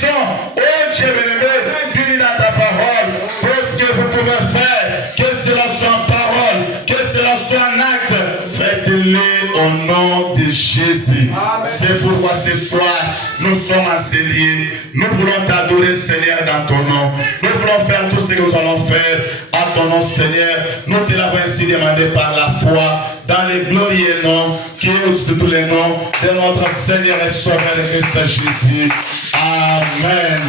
bénissons. Oh Dieu bien-aimé, tu dis dans ta parole, tout ce que vous pouvez faire, que cela soit en parole, que cela soit en acte, faites-le au nom de Jésus. C'est pourquoi ce soir, nous sommes enseignés. Nous voulons t'adorer, Seigneur, dans ton nom. Nous voulons faire tout ce que nous allons faire à ton nom, Seigneur. Nous te l'avons ainsi demandé par la foi, dans les glorieux noms, qui est au-dessus de tous les noms, de notre Seigneur et Sauveur de Christ Jésus. Amen.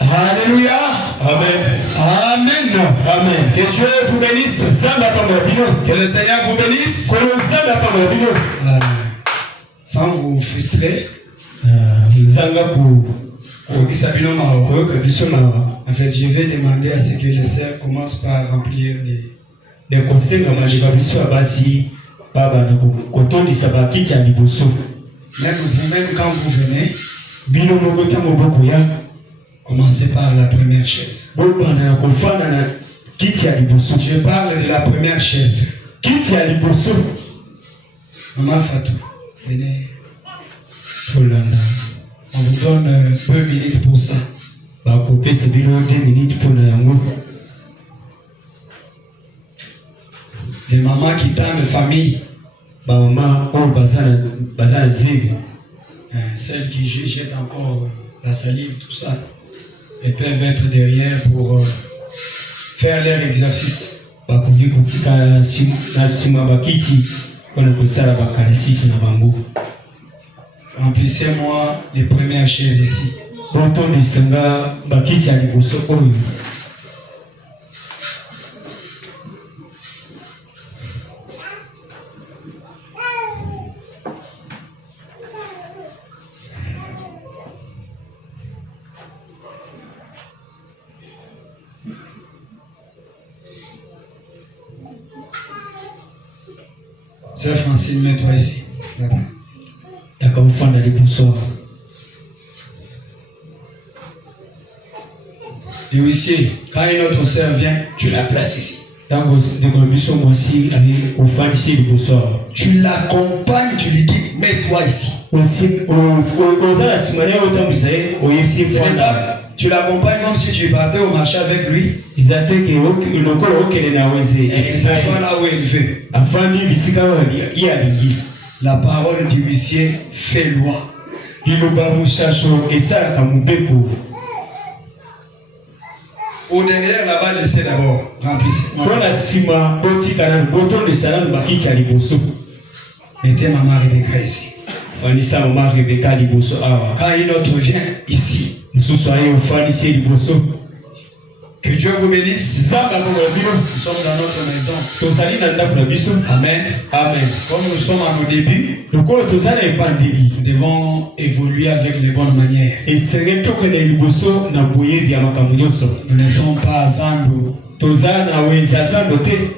Alléluia. Amen. Amen. Amen. Que Dieu vous bénisse. Que le Seigneur vous bénisse. Sans vous frustrer. En fait, je vais demander à ce que les sœurs commencent par remplir les conseils. Même quand vous venez, commencez par la première chaise. Je parle de la première chaise. Maman Fatou, venez. On vous donne 2 minutes pour ça. Les mamans qui tendent famille. Celles qui jettent encore la salive, tout ça. Elles peuvent être derrière pour faire leur exercice. Remplissez-moi les premières chaises ici. Sœur Francine, mets-toi ici. Là-bas. Et huissier, quand une autre sœur vient, tu la places ici. Tu l'accompagnes, tu lui dis, mets-toi ici. Tu l'accompagnes comme si tu partais au marché avec lui. Et il s'assoit là où il veut. La parole du huissier fait loi. Au derrière là-bas, laissez d'abord. Remplissez-moi. Mettez maman Rebecca ici. Quand une autre vient ici. Que Dieu vous bénisse. Nous sommes dans notre maison. Amen. Amen. Comme nous sommes à nos débuts, nous devons évoluer avec les bonnes manières. Nous ne sommes pas à Zando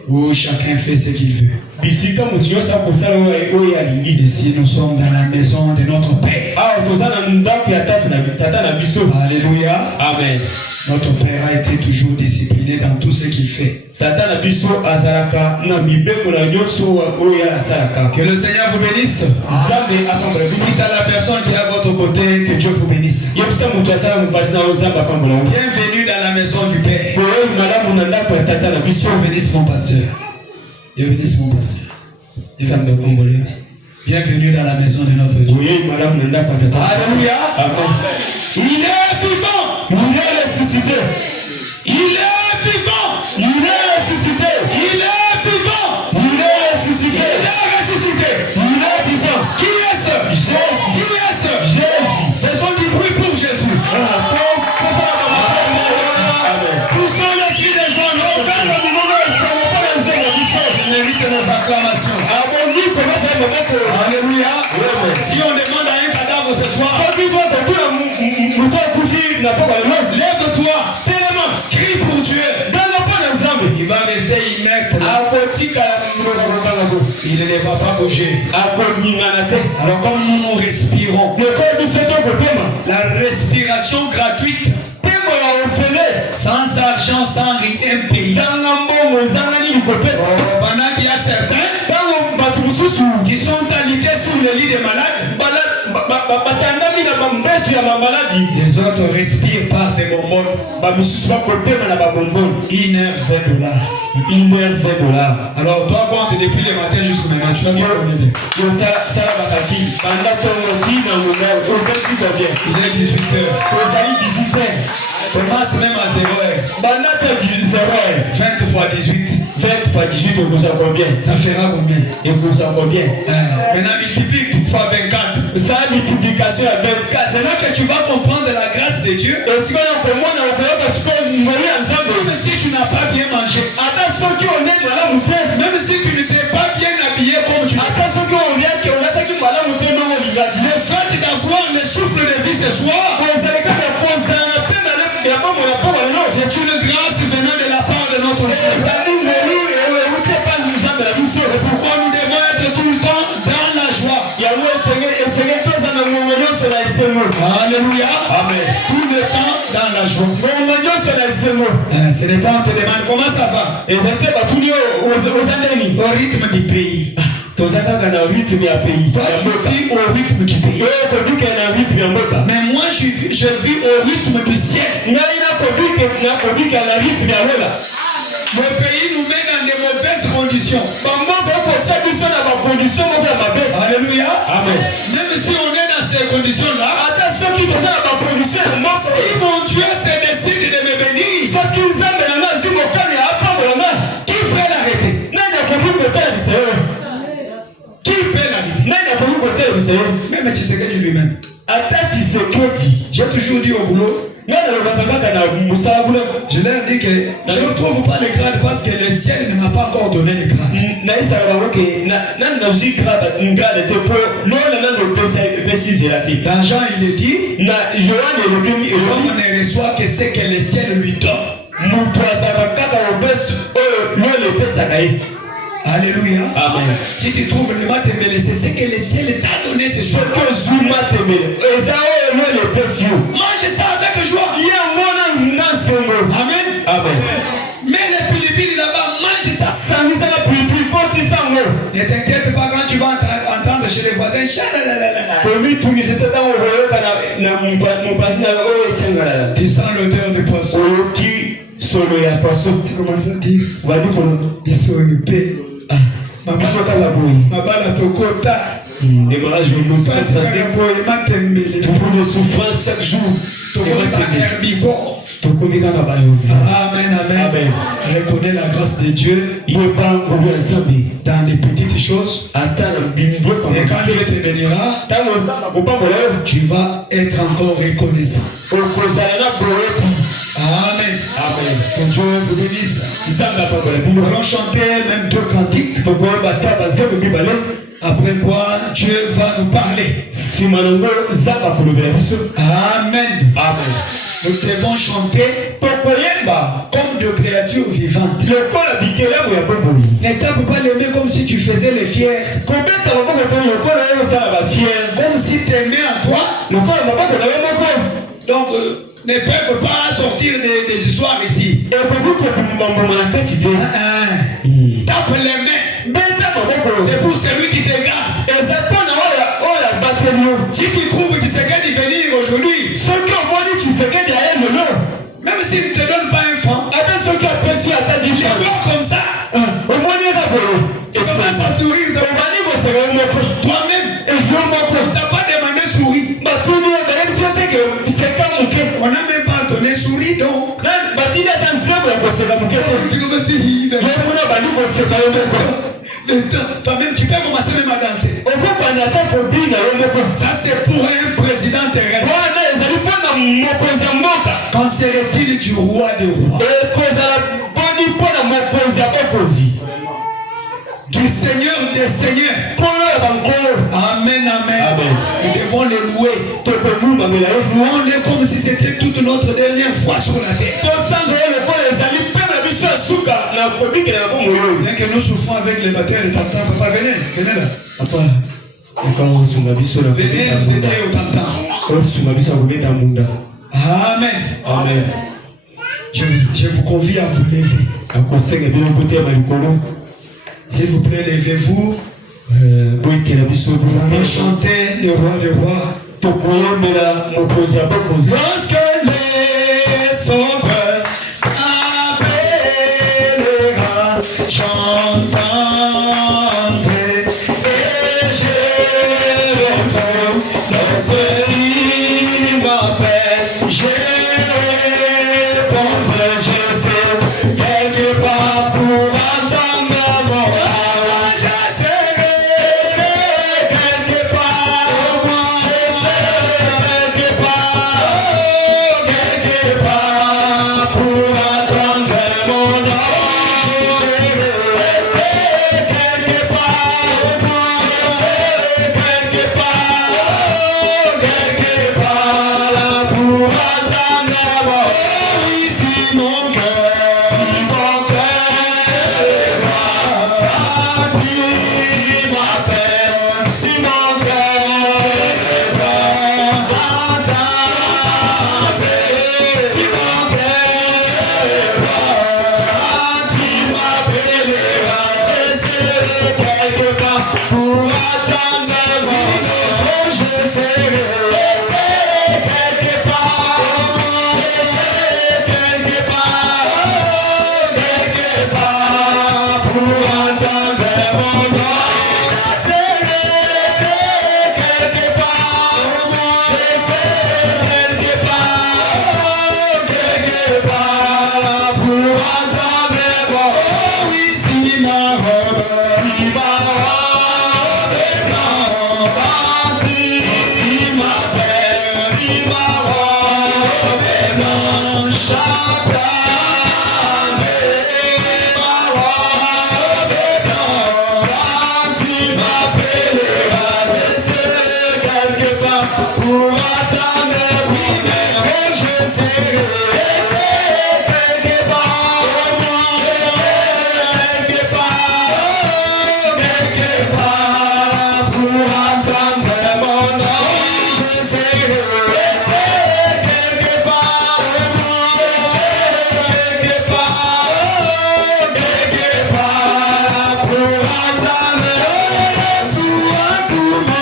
où chacun fait ce qu'il veut. Ici nous sommes dans la maison de notre Père. Alléluia. Amen. Notre Père a été toujours discipliné dans tout ce qu'il fait. Que le Seigneur vous bénisse. Dites à la personne qui est à votre côté que Dieu vous bénisse. Bienvenue dans la maison du Père. Dieu bénisse mon pasteur. Dieu bénisse mon pasteur. Bienvenue dans la maison de notre Dieu. Alléluia. Il est vivant. Il est ressuscité. Il est vivant. Il est ressuscité. Il est vivant. Il est ressuscité. Il est ressuscité. Il est vivant. Qui est-ce? Jésus. Qui est-ce? Jésus. Faisons du bruit pour Jésus. Poussons les cris des gens. Il mérite nos acclamations. Alléluia. Si on demande à un cadavre ce soir, lève-toi, crie pour Dieu. Il va rester inerte là. Il ne va pas bouger. Alors comme nous respirons, la respiration gratuite, sans argent, sans rien payer. Pendant qu'il y a certains qui sont alités sur le lit des malades, Les autres respirent par des bonbons. $1,20. Alors toi, quand depuis le matin jusqu'au maintenant, tu as fait combien de? Vous avez 18 heures. Commence même à 0 heures. 20 fois 18. 20 fois 18, on vous a combien? Ça fera combien? Et vous a combien? Maintenant multiplie fois 24. Ça multiplication à 24. C'est là que tu vas comprendre la grâce de Dieu. Même si tu n'as pas bien mangé, même si tu ne t'es pas bien habillé comme tu l'as. Le fait d'avoir le souffle de vie ce soir, c'est une grâce venant de la part de notre Dieu. Pourquoi nous devons être tout le temps dans la joie? Alléluia. Amen. Tout le temps dans la joie. Ce n'est pas on te demande comment ça va. Au rythme du pays. Toi tu vis au rythme du pays. Mais moi je vis au rythme du ciel. Le pays nous met dans de mauvaises conditions. Alléluia. Amen. Même si on est dans ces conditions-là, si mon Dieu se décide de me bénir, qui peut l'arrêter? Qui peut l'arrêter? Même Tshisekedi lui-même. J'ai toujours dit au boulot, je leur dis que je ne trouve pas les grades parce que le ciel ne m'a pas encore donné les grades. Dans Jean il est dit, l'homme ne reçoit que ce que le ciel lui donne. Alléluia. Amen. Si tu trouves le matembele, c'est ce que le ciel t'a donné. C'est ce que mange ça avec joie. Amen. Amen. Mais les pilipili là-bas, mange ça. Ne t'inquiète pas quand tu vas entendre chez les voisins. Tu sens l'odeur du poisson. Tu commences à dire ils sont épais. Mabala tokota. Toujours de souffrance chaque jour. Herbivore. Amen, amen. Amen. Reconnais la grâce de Dieu dans les petites choses. Et quand Dieu te bénira, tu vas être encore reconnaissant. Amen. Amen. Que Dieu vous bénisse. Nous allons chanter même 2 cantiques. Après quoi Dieu va nous parler. Amen. Amen. Nous devons chanter comme de créatures vivantes. Ne tape pas les mains comme si tu faisais les fiers. Comme si tu aimais à toi. Donc ne peuvent pas sortir des histoires ici. Tape les mains. C'est pour celui qui te garde. Si tu trouves que tu sais qu'il venir aujourd'hui, même s'il ne te donne pas un franc, il voit comme ça. Tu commences à sourire toi-même. On ne t'a pas demandé sourire. On n'a même pas donné sourire donc. Toi-même tu peux commencer même à danser. Ça c'est pour un président terrestre. Qu'en serait-il du roi des rois? Du Seigneur des seigneurs. Amen, amen. Nous devons les louer. Louons-les comme si c'était toute notre dernière fois sur la terre. Bien que nous souffrons avec les batailles de Tantan, papa, venez là. Venez nous aider au Tantan. Amen. Amen. Je vous convie à vous lever. S'il vous plaît, levez-vous. Nous allons chanter le roi des rois. Lorsque les sauveurs appellera, j'entendrai et je réponds. Lorsqu'il m'appelle, je répondrai. Je sais quelque part pour entendre ma voix. Je serai quelque part. Quelque part pour attendre mon nom. Quelque part pour attendre mon nom. Si mon cœur, si m'appelle, si mon cœur, pour attendre mon nom, je serai quelque part pour attendre mon nom. Je serai quelque part pour attendre mon nom. Oui, si ma robe est blanche, si ma robe est blanche, chante. Pour attendre, oui, mais je serai quelque part, pour attendre mon nom. Je serai quelque part, pour attendre Jésus à tout moment.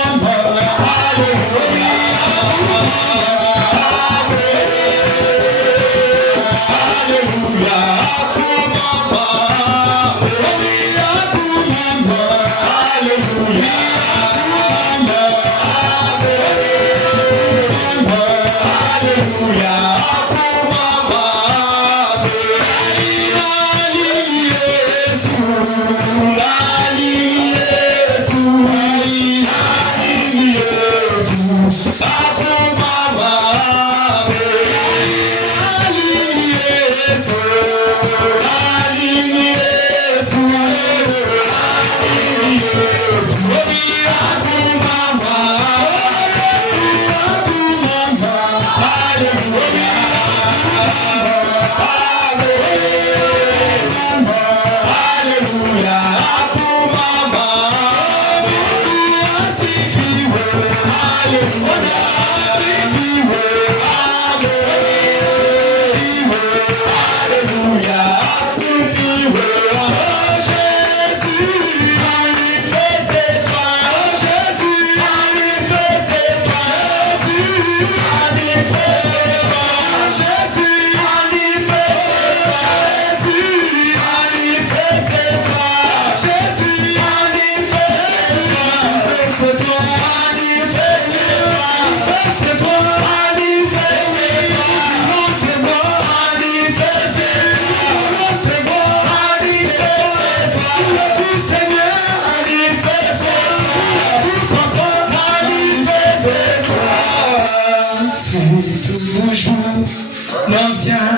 L'ancien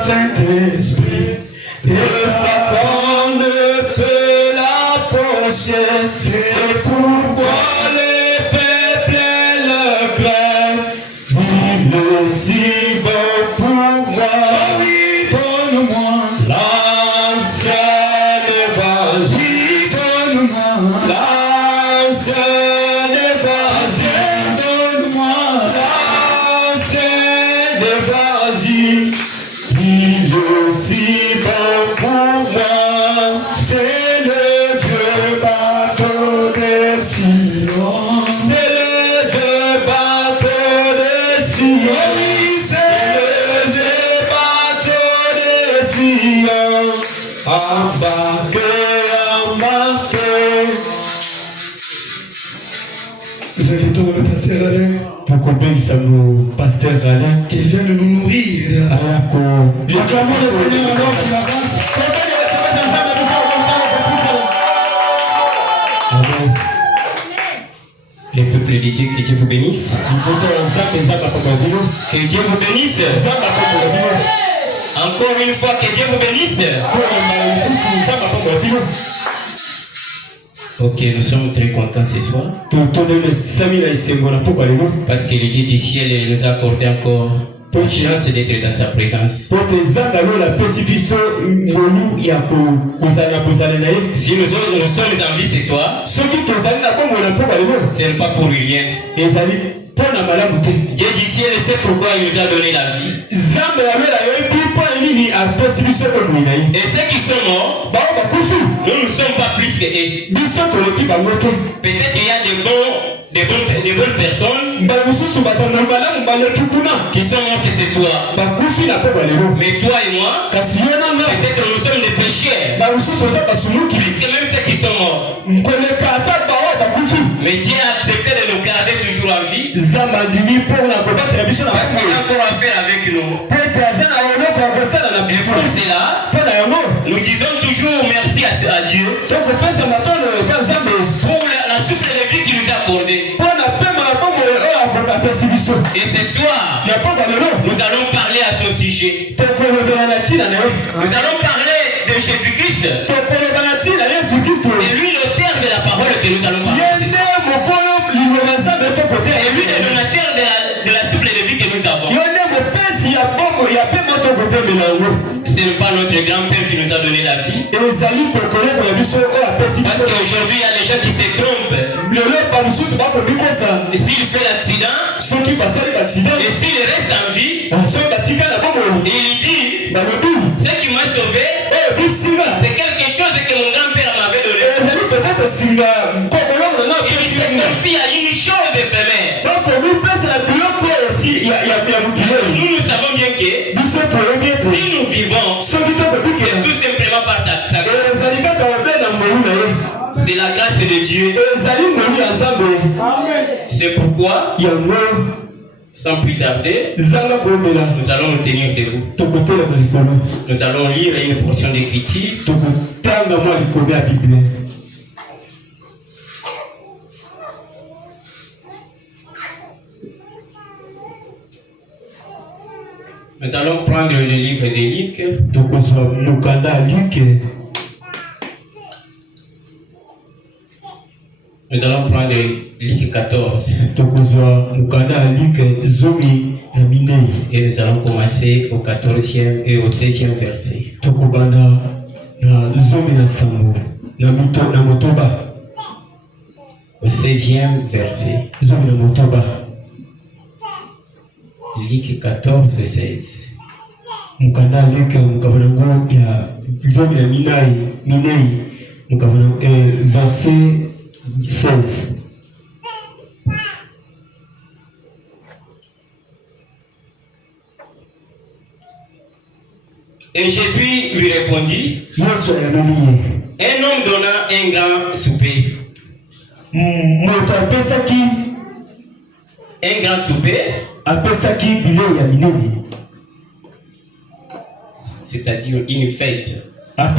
Saint-Esprit et Satan ne peut l'approcher. C'est pourquoi les peuples le craignent. Il est si bon pour moi. Oui, donne-moi l'ancien évangile. Donne-moi l'ancien évangile. Donne-moi l'ancien évangile. Il est aussi bon pour moi. C'est le vieux bateau des pour le pasteur Alain. Pour qu'on bénisse mon pasteur Alain. Qui vient de nous nourrir. Acclamons le Seigneur alors qu'il avance. Amen. Les peuples de Dieu, que Dieu vous bénisse. Que Dieu vous bénisse. Encore une fois, que Dieu vous bénisse. Ok, nous sommes très contents ce soir. Parce que le Dieu du ciel nous a accordé encore la chance d'être dans sa présence. Si nous sommes en vie ce soir, ce n'est pas pour rien. Dieu du ciel sait pourquoi il nous a donné la vie. Et ceux qui sont morts, nous ne sommes pas plus que eux. Peut-être qu'il y a des bonnes personnes qui sont mortes ce soir. Mais toi et moi, peut-être nous sommes des pécheurs. Puisque même ceux qui sont morts. Mais Dieu a accepté de nous garder toujours en vie. Parce qu'il a encore à faire avec nous. Et pour cela, nous disons toujours merci à Dieu pour la souffle de vie qu'il nous a accordée. Et ce soir, nous allons parler à son sujet. Nous allons parler de Jésus-Christ. Et lui, l'auteur de la parole que nous allons parler. Et lui, le donateur de la souffle de vie que nous avons. Ce n'est pas notre grand-père qui nous a donné la vie. Parce qu'aujourd'hui, il y a des gens qui se trompent. S'il fait l'accident, et s'il reste en vie, il dit, ce qui m'a sauvé, c'est quelque chose que mon grand-père m'avait donné. Il s'est confié à une chose éphémère. Nous savons bien que si nous vivons, c'est tout simplement par ta grâce. C'est la grâce de Dieu. C'est pourquoi, sans plus tarder, nous allons nous tenir debout. Nous allons lire une portion d'écriture. Nous allons prendre le livre de Luc. Nous allons prendre Luc 14. Et nous allons commencer au 14e et au 16e verset. Au 16e verset. Luc 14, 16. Verset 16. Et Jésus lui répondit, un homme donna un grand souper. Un grand souper, c'est-à-dire une fête. Un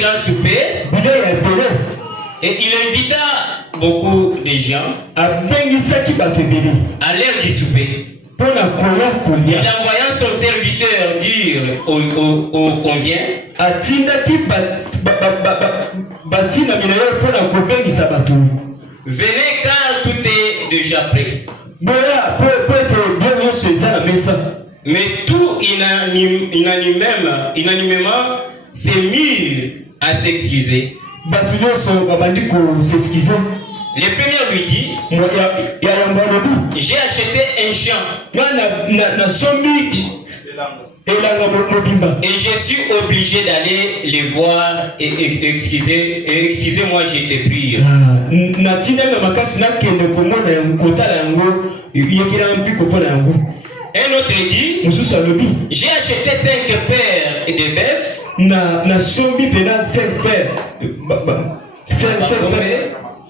grand souper, et il invita beaucoup de gens à l'heure du souper. Il envoyant son serviteur dire au convient, venez car tout est déjà prêt. Mais tout unanimement s'est mis à s'excuser. Le premier lui dit, j'ai acheté un champ et je suis obligé d'aller les voir et excusez-moi, je te prie. Un autre dit, j'ai acheté 5 paires de bœufs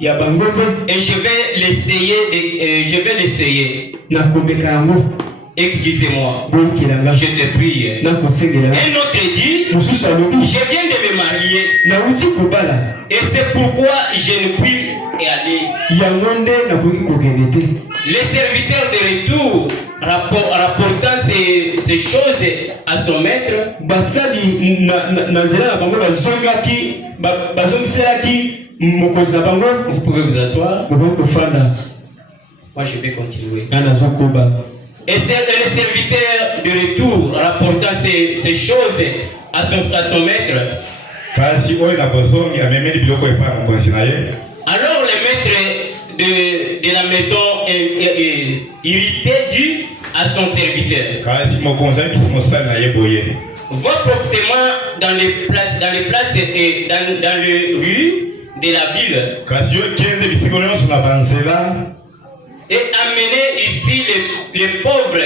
Et je vais l'essayer. Excusez-moi, je te prie. Un autre dit, je viens de me marier. Et c'est pourquoi je ne puis y aller. Les serviteurs de retour rapportant ces choses à son maître, vous pouvez vous asseoir. Moi je vais continuer. Et c'est le serviteur de retour rapportant ces choses à son maître. Alors le maître de la maison irrité dit à son serviteur, va promptement dans les places et dans les rues de la ville et amener ici les pauvres,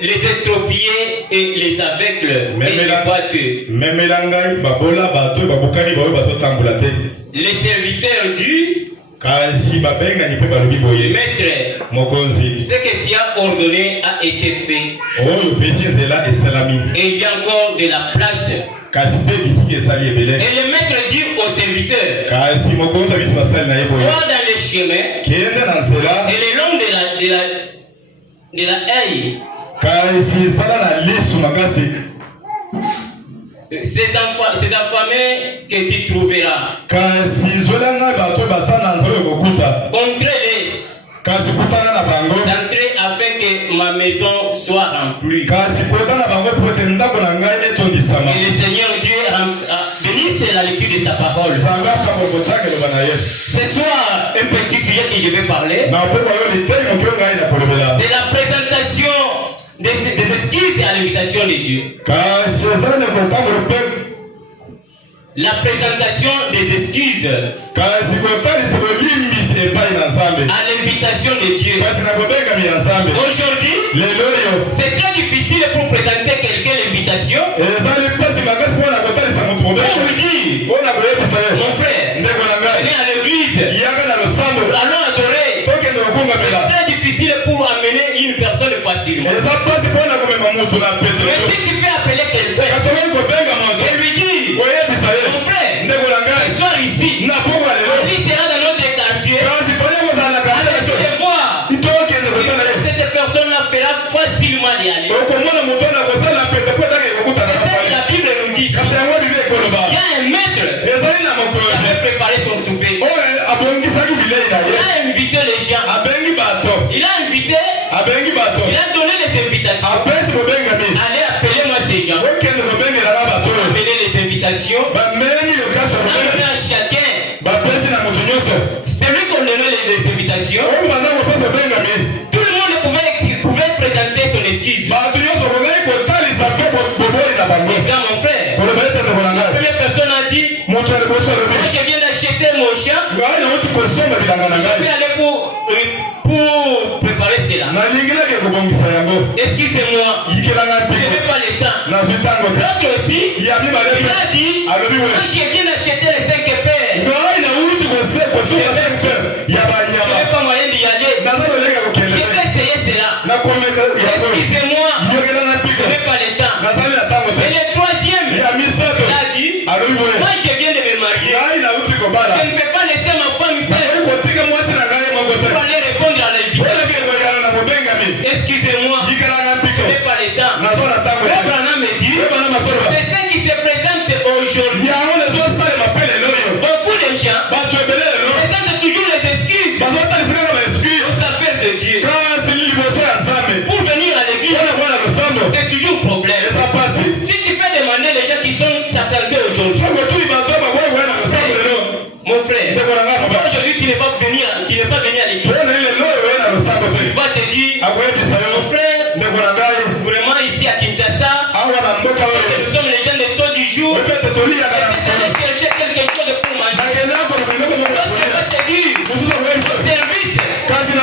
les estropiés et les aveugles et les boiteux. Les serviteurs du maître, ce que tu as ordonné a été fait. Et il y a encore de la place. Et le maître dit au serviteur, va dans les chemins et le long de la haie. Ces affamés que tu trouveras, contre-les d'entrer afin que ma maison soit remplie. Et le Seigneur Dieu bénisse la lecture de sa parole. Ce soir, un petit sujet que je vais parler, c'est la présentation des excuses à l'invitation de Dieu. La présentation des excuses à l'invitation de Dieu. Aujourd'hui, c'est très difficile pour présenter quelqu'un l'invitation. Pour lui dire, mon frère, venez à l'église, allons adorer. C'est très difficile pour amener une personne facilement. Mais si tu peux appeler quelqu'un et lui dire, mon frère, ce soir ici, lui sera dans notre quartier. Cette personne-là fera facilement y aller. C'est ça que la Bible nous dit. Il y a un maître qui avait préparé son souper. Il a invité les gens. Il a invité. Il a donné les invitations. Allez, appelez-moi ces gens. Amenez les invitations. Amenez à chacun. C'est lui qu'on donnait les invitations. Tout le monde pouvait présenter son excuse. Exemple, mon frère. La première personne a dit, moi je viens d'acheter mon champ. Je vais aller pour préparer cela. Excusez-moi, je n'ai pas le temps. L'autre aussi, il a dit, moi je viens d'acheter les 5 paires. Je n'ai pas moyen d'y aller. Je vais essayer cela. Excusez-moi, je n'ai pas le temps. Et le troisième, il a dit, moi je viens de me marier. Je ne peux pas laisser ma femme seule pour aller répondre à l'invitation. Excusez-moi, je n'ai pas le temps. Abraham me dit, c'est ce qui se présente aujourd'hui. Beaucoup de gens présentent toujours les excuses aux affaires de Dieu. Pour venir à l'église, c'est toujours problème. Si tu peux demander les gens qui sont s'attarder aujourd'hui, mon frère, aujourd'hui tu n'es pas venu à l'église, il va te dire, mon frère, vraiment ici à Kinshasa, nous sommes les gens de taux du jour, je vais aller chercher quelque chose pour manger. Il va te dire, service, je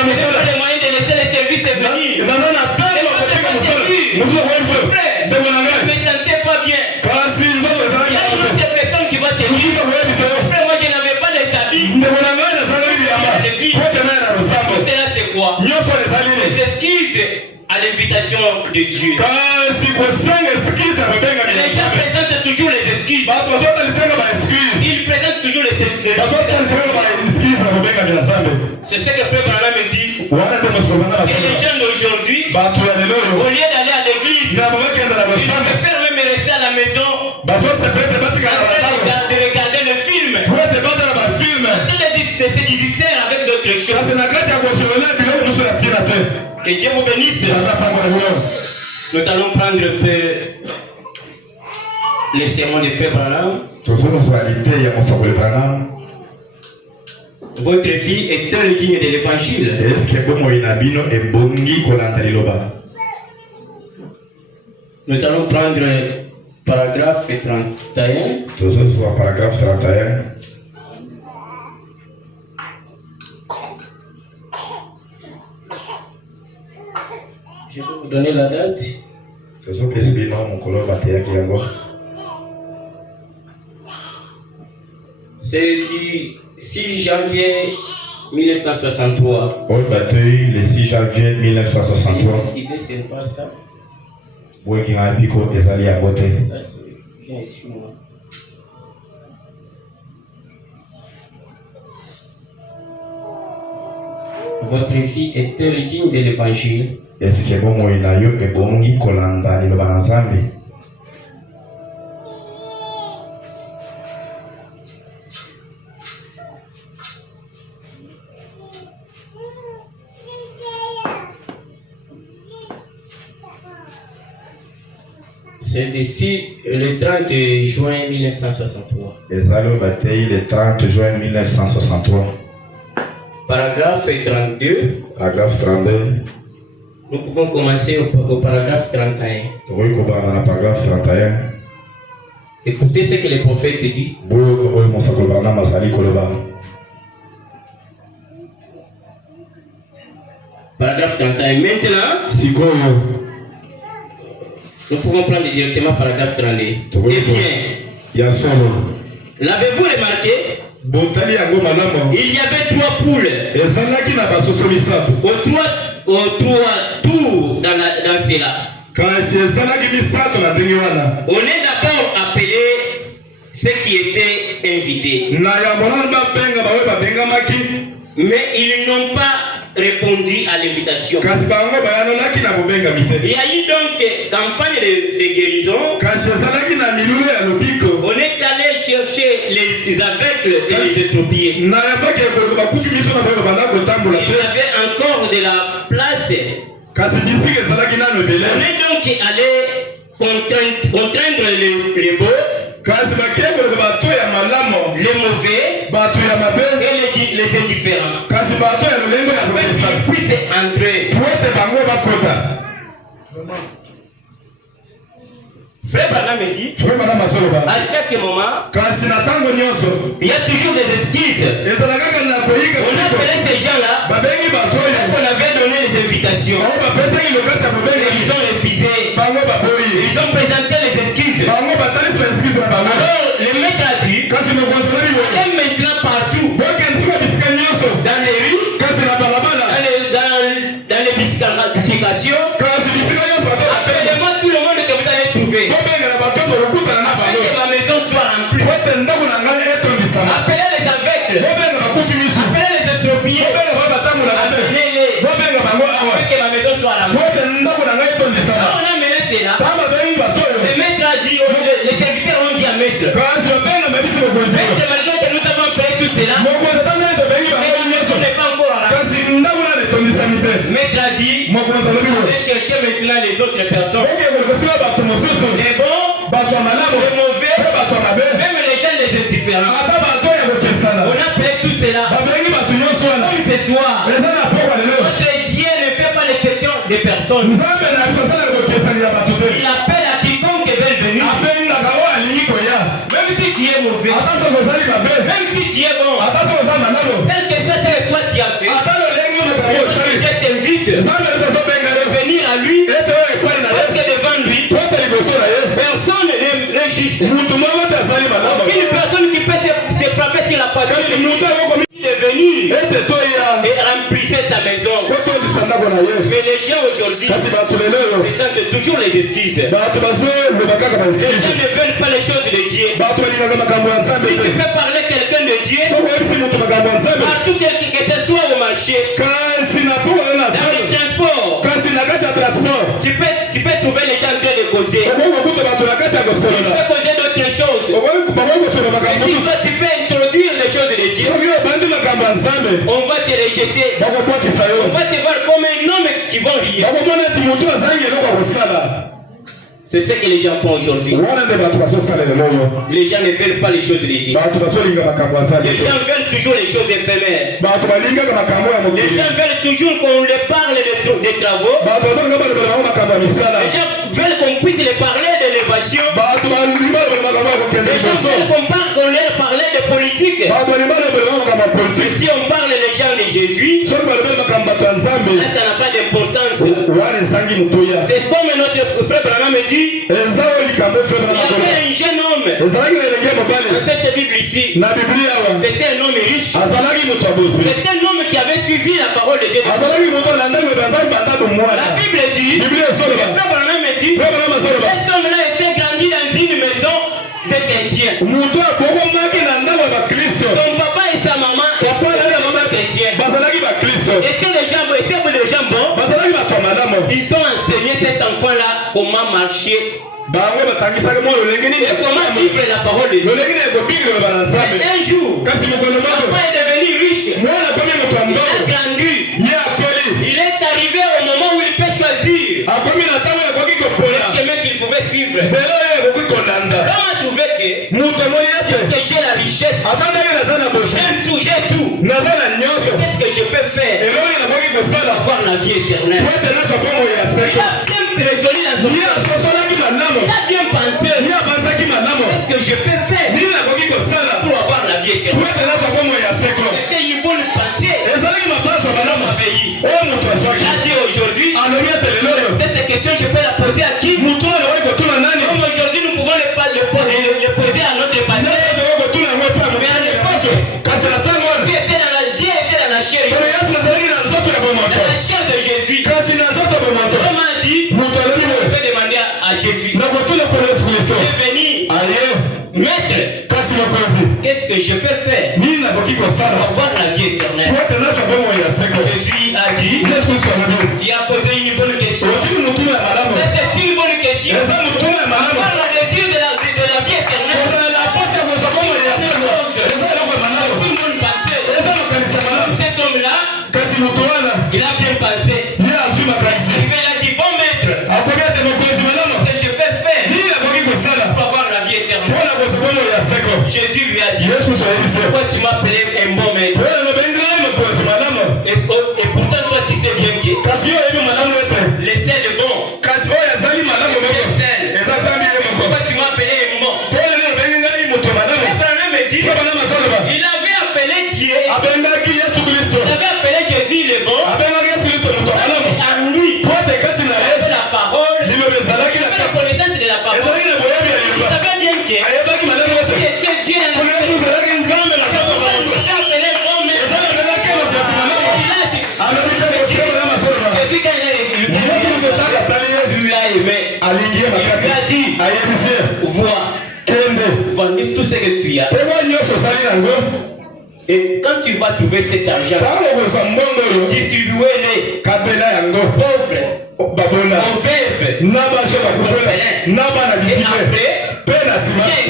n'ai pas les moyens de laisser les services venir. Mon frère, ne me tentez pas bien. Il y a une autre personne qui va te dire, mon frère, moi je n'avais pas les habits. cela c'est quoi? Les excuses à l'invitation de Dieu. Les gens présentent toujours les excuses. Ils présentent toujours les excuses. C'est ce que Frère Branham me dit. Que les gens d'aujourd'hui, au lieu d'aller à l'église, ils préfèrent même rester à la maison de regarder le film. De se distraire avec d'autres choses. Que Dieu vous bénisse. Nous allons prendre un peu les sermons de Frère Branham. Votre vie est-elle digne de l'évangile? Nous allons prendre paragraphe 31. Paragraphe 31. Je vais vous donner la date. C'est du 6 janvier 1963. Le 6 janvier 1963. Excusez, c'est pas ça. Ça, c'est bien ici, moi. Votre vie est-elle digne de l'évangile? Est-ce que bon moyen yo e bongi kolanda ni loba nzambe? C'est d'ici le 30 juin 1963. Ezalo bataille le 30 juin 1963. Paragraphe 32. Paragraphe 32. Nous pouvons commencer au paragraphe 31. Paragraphe 31. Écoutez ce que le prophète dit. Paragraphe 31. Maintenant, nous pouvons prendre directement paragraphe 32. Eh bien, l'avez-vous remarqué? Il y avait 3 poules aux trois tours dans cela. On est d'abord appelé ceux qui étaient invités. Mais ils n'ont pas répondu à l'invitation. Il y a eu donc campagne de guérison. On est allé chercher les aveugles et les estropiés. Il y avait encore de la place. On est donc allé contraindre les beaux, les mauvais et les indifférents. Afin qu'ils puissent entrer. Frère Branham me dit, à chaque moment, il y a toujours des excuses. On appelait ces gens-là, on avait donné les invitations. Ils ont refusé. Ils ont présenté les excuses. Alors, le maître a dit, allez maintenant partout, dans les rues, dans les bifurcations, appelez-moi tout le monde que vous allez trouver. Afin que ma maison soit remplie. Appelez les aveugles. Appelez les estropiés. Amenez-les. Afin que ma maison soit remplie. Alors, on a mené cela. Le maître a dit, les serviteurs ont dit à maître. Maître, maintenant que nous avons payé tout cela, mais la maison n'est pas encore remplie. Maître a dit, on va chercher maintenant les autres personnes. Les bons, les mauvais, même les gens les indifférents. On appelait tout cela. Comme ce soir, notre Dieu ne fait pas l'exception des personnes. Il appelle à quiconque veut venir. Même si tu es mauvais, même si tu es bon, tel que soit ce que toi tu as fait, Dieu t'invite à venir à lui, parce que devant lui, personne n'est juste. Aucune personne qui peut se frapper sur la poitrine de est venu et remplissait sa maison. Mais les gens aujourd'hui présentent toujours les excuses. Les gens ne veulent pas les choses de Dieu. Si tu peux parler à quelqu'un de Dieu, partout que ce soit au marché, dans les transports, tu peux trouver les gens en train de causer. Tu peux causer d'autres choses. Et tu peux introduire les choses de Dieu. On va te rejeter. On va te voir comme un homme qui va rire. C'est ce que les gens font aujourd'hui. Les gens ne veulent pas les choses de Dieu. Les gens veulent toujours les choses éphémères. Les gens veulent toujours qu'on leur parle des travaux. Les gens veulent qu'on puisse les parler de l'évasion. Les gens veulent qu'on leur parle de politique. Et si on parle les gens de Jésus, là, ça n'a pas d'importance. C'est comme notre frère Branham me dit. Il y avait un jeune homme dans cette Bible ici. C'était un homme riche. C'était un homme qui avait suivi la parole de Dieu. La Bible dit, le frère Branham me dit, cet homme-là était grandi dans une maison de chrétiens. Son papa et sa maman étaient chrétiens. Étaient des gens bons. Ils ont enseigné cet enfant-là comment marcher. Et comment vivre la parole de Dieu. Un jour, l'enfant est devenu riche. Il a grandi. Il est arrivé au moment où il peut choisir le chemin qu'il pouvait suivre. L'homme a trouvé que j'ai la richesse. J'aime tout, j'ai tout. Qu'est-ce que je peux faire pour avoir la vie éternelle? Il a bien résolu la solution. Il a bien pensé. Qu'est-ce que je peux faire pour avoir la vie éternelle? C'est une bonne pensée. L'homme a veillé. Il a dit aujourd'hui, cette question je peux la poser à qui? Comme aujourd'hui nous pouvons le poser à notre passé. Mais à l'époque, Dieu était dans la chair. Dans la chair de Jésus. L'homme a dit, je peux demander à Jésus. Il est venu. Maître, qu'est-ce que je peux faire pour avoir la vie éternelle? Jésus a dit, il a posé une bonne question. C'est une bonne question. Avoir le désir de la vie éternelle. C'est une bonne pensée. Cet homme-là, il a bien pensé. Il a dit, bon maître, qu'est-ce que je peux faire pour avoir la vie éternelle? Jésus lui a dit, pourquoi tu m'as appelé un bon maître? Et pourtant toi tu sais bien que les sels est bon. Pourquoi tu m'as appelé un bon? Abraham me dit, il avait appelé Dieu. Il avait appelé Jésus le bon. En lui, il avait la parole. Il avait la connaissance de la parole. Il savait bien que il était Dieu dans la vendez tout ce que tu as. Et quand tu vas trouver cet argent, distribuez-les pauvres, aux veuves, et après, viens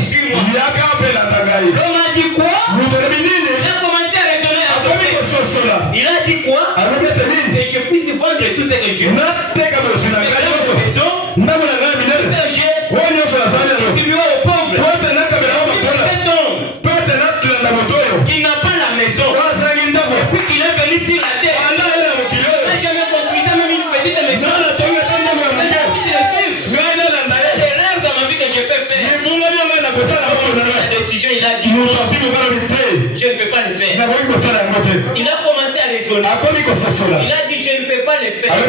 sur moi. L'homme a dit quoi? Il a commencé à raisonner à côté. Il a dit quoi? Que je puisse vendre tout ce que j'ai. Qui n'a pas la maison, puis qu'il est venu sur la terre, n'a jamais construit même une petite maison. C'est rare dans ma vie que je peux faire. La décision, il a dit non, je ne peux pas le faire. Il a commencé à raisonner. Il a dit je ne peux pas le faire. Il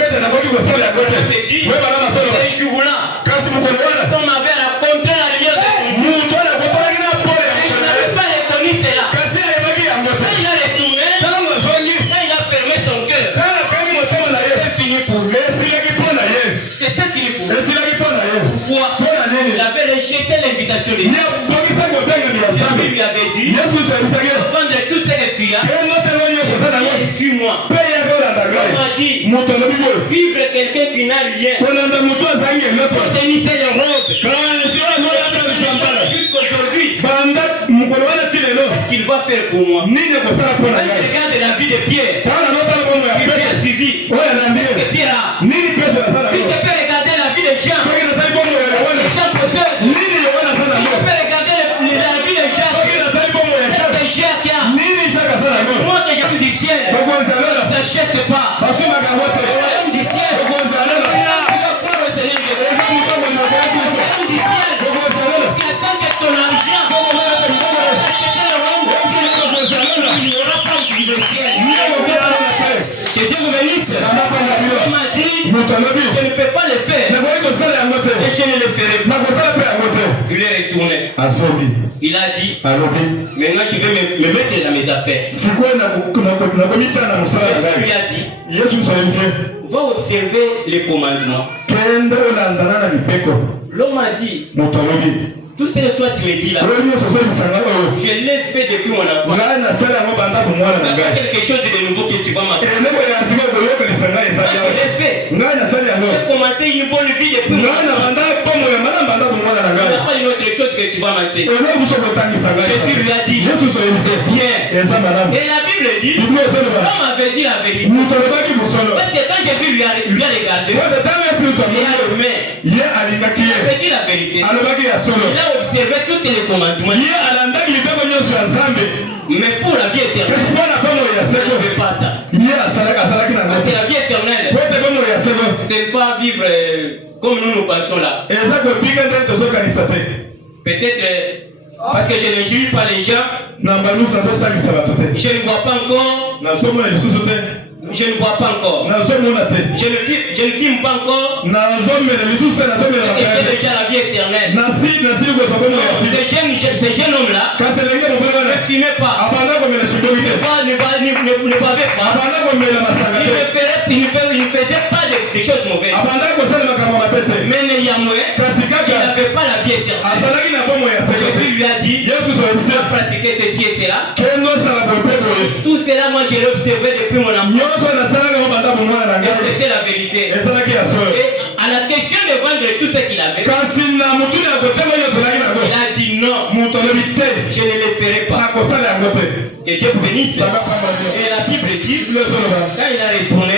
me dit ce jour-là, on m'avait raconté la lumière de mon Dieu. Il n'avait pas reconnu cela. Il a retourné. l'augmentation des biens. Jésus lui avait dit, vendre tout ce que tu as, et suis-moi. On m'a dit, vivre quelqu'un qui n'a rien, tenir les robes, jusqu'aujourd'hui, qu'est-ce qu'il va faire pour moi? Regarde la vie de Pierre. Pierre a suivi. Pierre a. Si tu peux regarder la vie de Jean, les gens possèdent. Si tu peux regarder la vie de Jacques, les Jacques a. Moi que j'aime du ciel, ne t'achète pas. Le royaume du ciel, tu vas croire au Seigneur Jésus. Le royaume du ciel, tu attends que ton argent, acheter le royaume du ciel, il n'y aura pas du ciel. Que Dieu vous bénisse. On m'a dit, je ne peux pas le faire. Et je ne le ferai pas. Il est retourné. Il a dit, maintenant je vais me mettre dans mes affaires. Il lui a dit, va observer les commandements. L'homme a dit, tout ce que toi tu me dis là, je l'ai fait depuis mon enfance. Il y a quelque chose de nouveau que tu vas m'apprendre. Je l'ai fait. J'ai commencé une bonne vie depuis mon enfance. Il n'y a pas une autre chose que tu vas m'enseigner. Jésus lui a dit, c'est bien. Et la Bible dit, l'homme avait dit la vérité. Parce que quand Jésus lui a regardé, il avait dit la vérité. Il a observé tous les commandements. Mais pour la vie éternelle, je ne veux pas ça. Parce que la vie éternelle, ce n'est pas vivre comme nous pensons là. Peut-être parce que je ne juge pas les gens. Je ne vois pas encore. Je ne vois pas encore. Je ne filme pas encore. Et j'ai déjà la vie éternelle. Ce jeune homme-là ne filmait pas. Ne bavait pas. Il ne faisait pas des choses mauvaises. Mais néanmoins, il n'avait pas la vie éternelle. Jésus lui a dit, tu vas pratiquer ceci et cela. Tout cela, moi, je l'ai observé depuis mon enfance. C'était la vérité. Et à la question de vendre tout ce qu'il avait, il a dit non, je ne le ferai pas. Que Dieu vous bénisse. Et la Bible dit, quand il a retourné,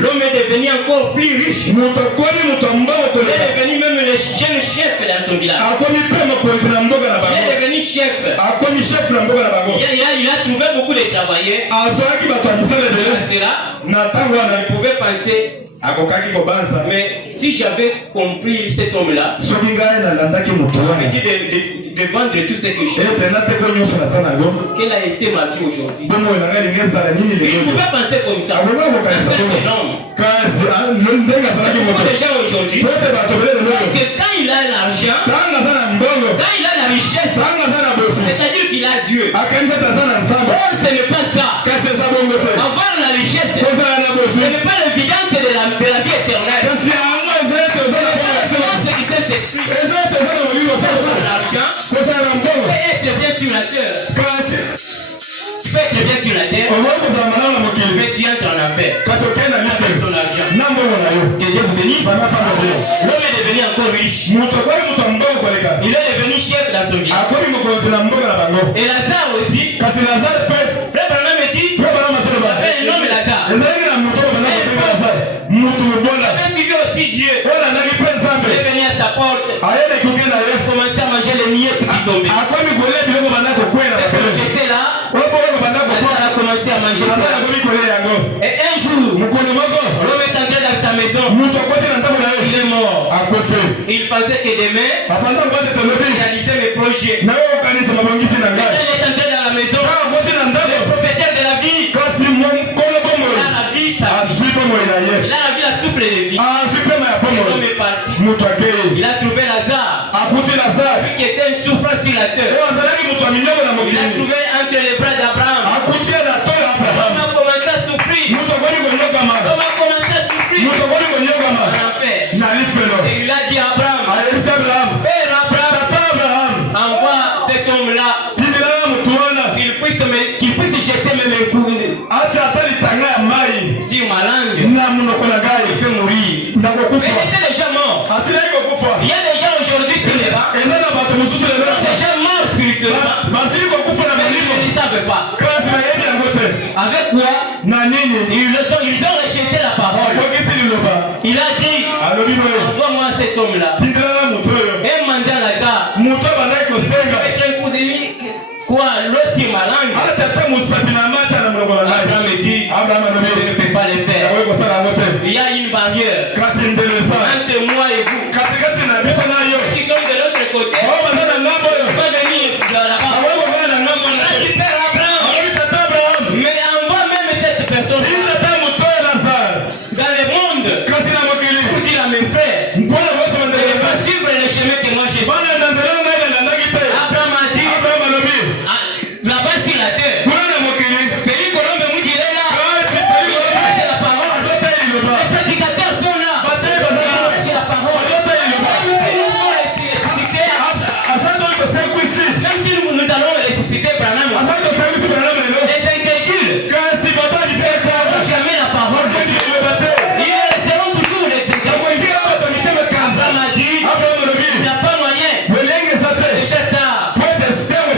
l'homme est devenu encore plus riche. Il est devenu même le jeune chef dans son village. Il est devenu chef. Il a trouvé beaucoup de travailleurs. Il pouvait penser, mais si j'avais compris cet homme-là, de vendre tout ce que j'ai, quelle a été ma vie aujourd'hui? Il pouvait penser comme ça. C'est énorme. Beaucoup de gens aujourd'hui, que quand il a l'argent, quand il a la richesse, c'est-à-dire qu'il a Dieu. Or, ce n'est pas ça. Avoir la richesse, ce n'est pas l'évidence de la vie éternelle. L'argent, être bien sur la terre. Tu peux être bien sur la terre, mais tu entres en affaire avec ton argent. Que Dieu vous bénisse. L'homme est devenu encore riche. Il est devenu chef dans son village. Et Lazare aussi. Frère Branham me dit, il avait un homme Lazare. Il avait suivi aussi Dieu. Il est venu à sa porte. Il a commencé à manger les miettes qui tombaient. J'étais là. Il a commencé à manger ça. Et un jour, l'homme est entré dans sa maison. Il est mort. Il pensait que demain, il réalisait mes projets. Quand il est entré dans la maison, le propriétaire de la vie, il a la vie, la souffle de vie. L'homme est parti. Il a trouvé Lazare. Lui qui était une souffrance sur la terre. Il a trouvé entre les bras d'Abraham. L'homme a commencé à souffrir. L'homme a commencé à souffrir. En enfer. Et il a dit à Abraham, Père Abraham, était déjà mort. Il y a des gens aujourd'hui sur les bancs. Des gens morts spirituellement. Ils ne savent pas. Avec quoi? Ils ont rejeté la parole. Il a dit, envoie-moi cet homme-là. Un mendiant Lazare. Avec un coup de lit. Quoi? L'autre est malade. Abraham dit, je ne peux pas le faire. Il y a une barrière entre moi et vous. Qui sont de l'autre côté. Pas venir de là-bas. Père Abraham. Mais envoie même cette personne dans le monde pour dire à mes frères de ne pas suivre le chemin que moi j'ai fait. Abraham a dit, là-bas sur la terre, Félix Colombe me dirait là, c'est la parole. Les prédicateurs sont là. C'est la parole. Même si nous allons ressusciter Branham, les incrédules n'ont jamais la parole de Dieu. Ils resteront toujours les incrédules. Abraham a dit, il n'y a pas moyen. Déjà tard.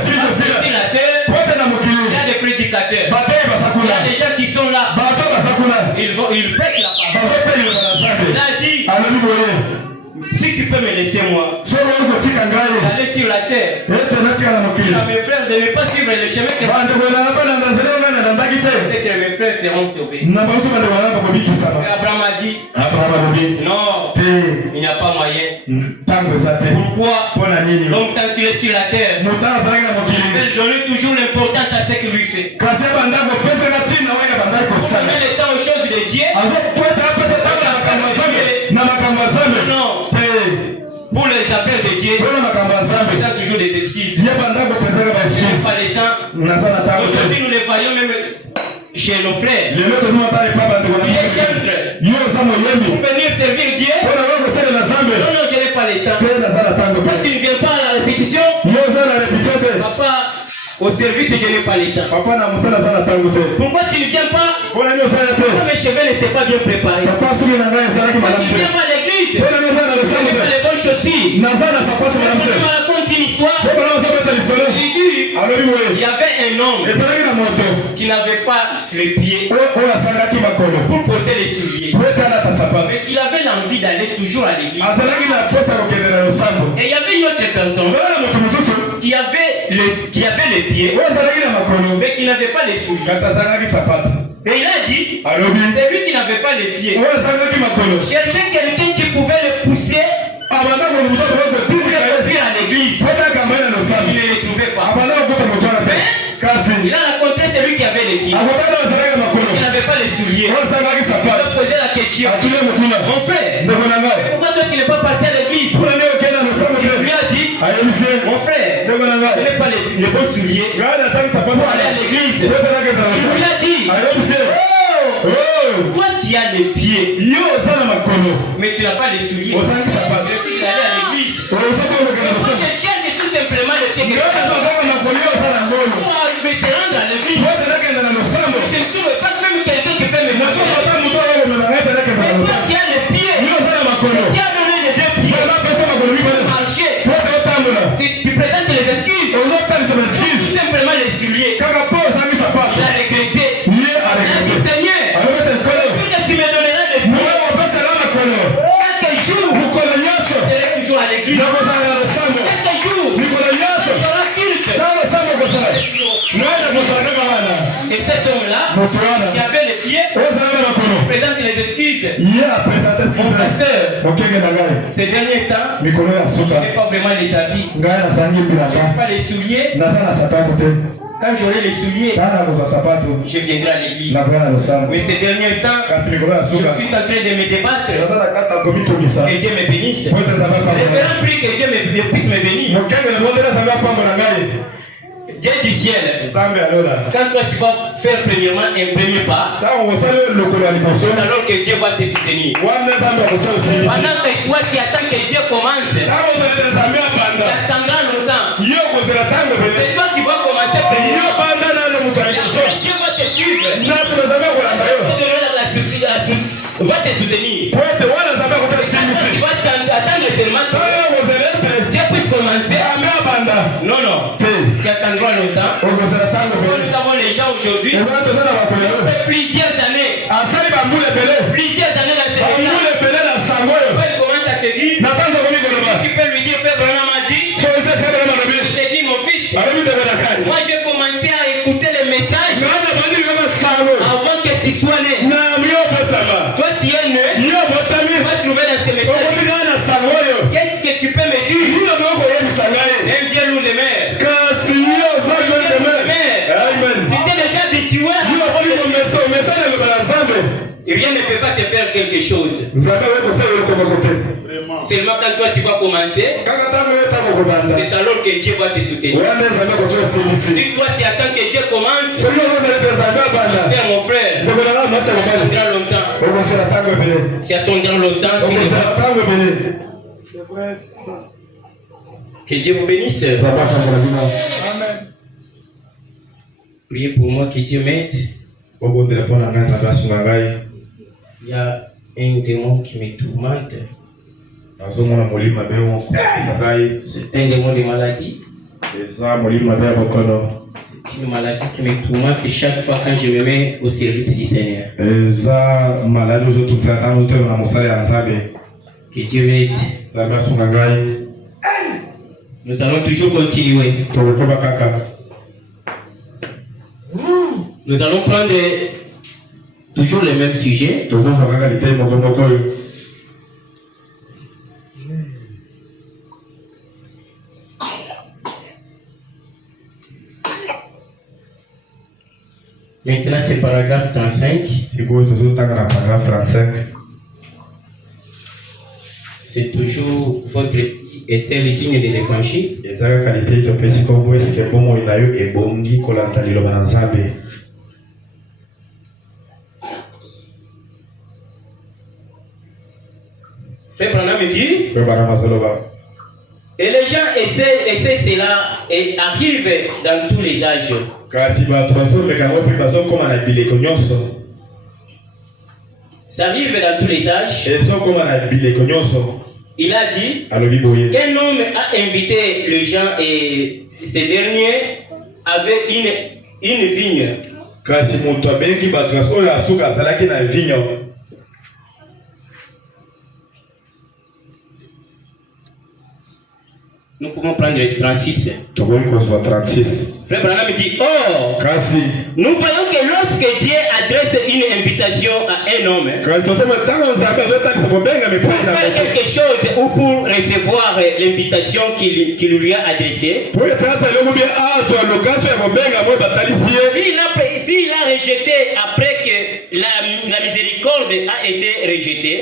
Sur la terre, il y a des prédicateurs. Il y a des gens qui sont là. Ils prêtent la parole. Il a dit, si tu peux me laisser moi, d'aller sur la terre. À mes frères de ne pas suivre le chemin que peut-être mes frères seront sauvés. Abraham a dit, non, il n'y a pas moyen. Pourquoi? Longtemps tu es sur la terre. Il veut donner toujours l'importance à ce qu'il lui fait. Combien de temps aux choses de Dieu? Non. Pour les affaires de Dieu, il y a toujours des excuses. Il n'y a pas de temps. Aujourd'hui, nous les voyons même chez nos frères. Il est gendre pour venir servir Dieu. Non, je n'ai pas le temps. Quand tu ne viens pas à la répétition, papa, au service, je n'ai pas le temps. Pourquoi tu ne viens pas? Mes cheveux n'étaient pas bien préparés. Pourquoi tu ne viens pas à l'église? Je n'ai pas les bonnes chaussures. Je me raconte une histoire. Il dit, il y avait un homme qui n'avait pas les pieds pour porter les souliers. Mais il avait l'envie d'aller toujours à l'église. Et il y avait une autre personne qui avait les pieds, mais qui n'avait pas les souliers. Et il a dit, c'est lui qui n'avait pas les pieds. Cherchait quelqu'un qui pouvait le pousser pour venir à l'église. Il ne les trouvait pas. Mais il a rencontré celui qui avait les pieds, qui n'avait pas les souliers. Il a posé la question, mon frère, pourquoi toi tu n'es pas parti à l'église? Il lui a dit, mon frère, je n'ai pas les bons souliers pour aller à l'église. Il lui a dit, toi tu as les pieds, mais tu n'as pas les souliers. Tu es allé à l'église. Tu cherches tout simplement le pied. Pour arriver te rendre à l'église, je ne trouve pas même quelqu'un qui fait mes mots. Mais toi qui as les pieds, qui as donné les deux pieds pour marcher, tu présentes les excuses. Tout simplement les souliers. Il a regretté. Il a dit, Seigneur, tu me donneras les pieds. Chaque jour, je serai toujours à l'église. Chaque jour, il y aura culte. Et cet homme-là, qui avait les pieds, présente les excuses. Mon pasteur, ces derniers temps, je n'ai pas vraiment les habits. Je n'ai pas les souliers. Quand j'aurai les souliers, je viendrai à l'église. Mais ces derniers temps, je suis en train de me débattre. Que Dieu me bénisse. Révérend, prie que Dieu puisse me bénir. Dieu du ciel, quand toi tu vas faire premièrement un premier pas, alors que Dieu va te soutenir. Pendant que toi tu attends que Dieu commence, tu attendras longtemps. C'est toi qui vas commencer premièrement. Dieu va te suivre. Va te soutenir. seulement Dieu puisse commencer. Non, non. Tu attendras longtemps. Nous avons les gens aujourd'hui. Ça fait plusieurs années. Plusieurs années dans cette église. Il commence à te dire. Tu peux lui dire, frère Branham m'a dit. Il te dit, mon fils. Moi, j'ai commencé à écouter les messages avant que tu sois né. Toi, tu es né. Tu vas trouver dans ces messages. Qu'est-ce que tu peux me dire? Un vieux loup de mer. Tu t'es déjà habitué. Rien ne peut pas te faire quelque chose. Seulement quand toi tu vas commencer, c'est alors que Dieu va te soutenir. Si toi tu attends que Dieu commence, frère, mon frère, tu attendras longtemps. Tu attendras longtemps. C'est vrai, c'est ça. Que Dieu vous bénisse. Amen. Priez pour moi que Dieu m'aide. Il y a un démon qui me tourmente. C'est un démon de maladie. C'est une maladie qui me tourmente chaque fois quand je me mets au service du Seigneur. Que Dieu m'aide. Nous allons toujours continuer. Nous allons prendre toujours les mêmes sujets. Maintenant, c'est paragraphe 35. C'est toujours votre est-elle digne de l'évangile? Frère Branham me dit, et les gens essaient cela et arrivent dans tous les âges. Ça arrive dans tous les âges. Il a dit qu'un homme a invité les gens et ces derniers avaient une vigne. Nous pouvons prendre le 36. Frère Branham dit, oh, nous voyons que lorsque Dieu adresse une invitation à un homme pour faire quelque chose ou pour recevoir l'invitation qu'il lui a adressée, s'il a rejeté après que la miséricorde a été rejetée,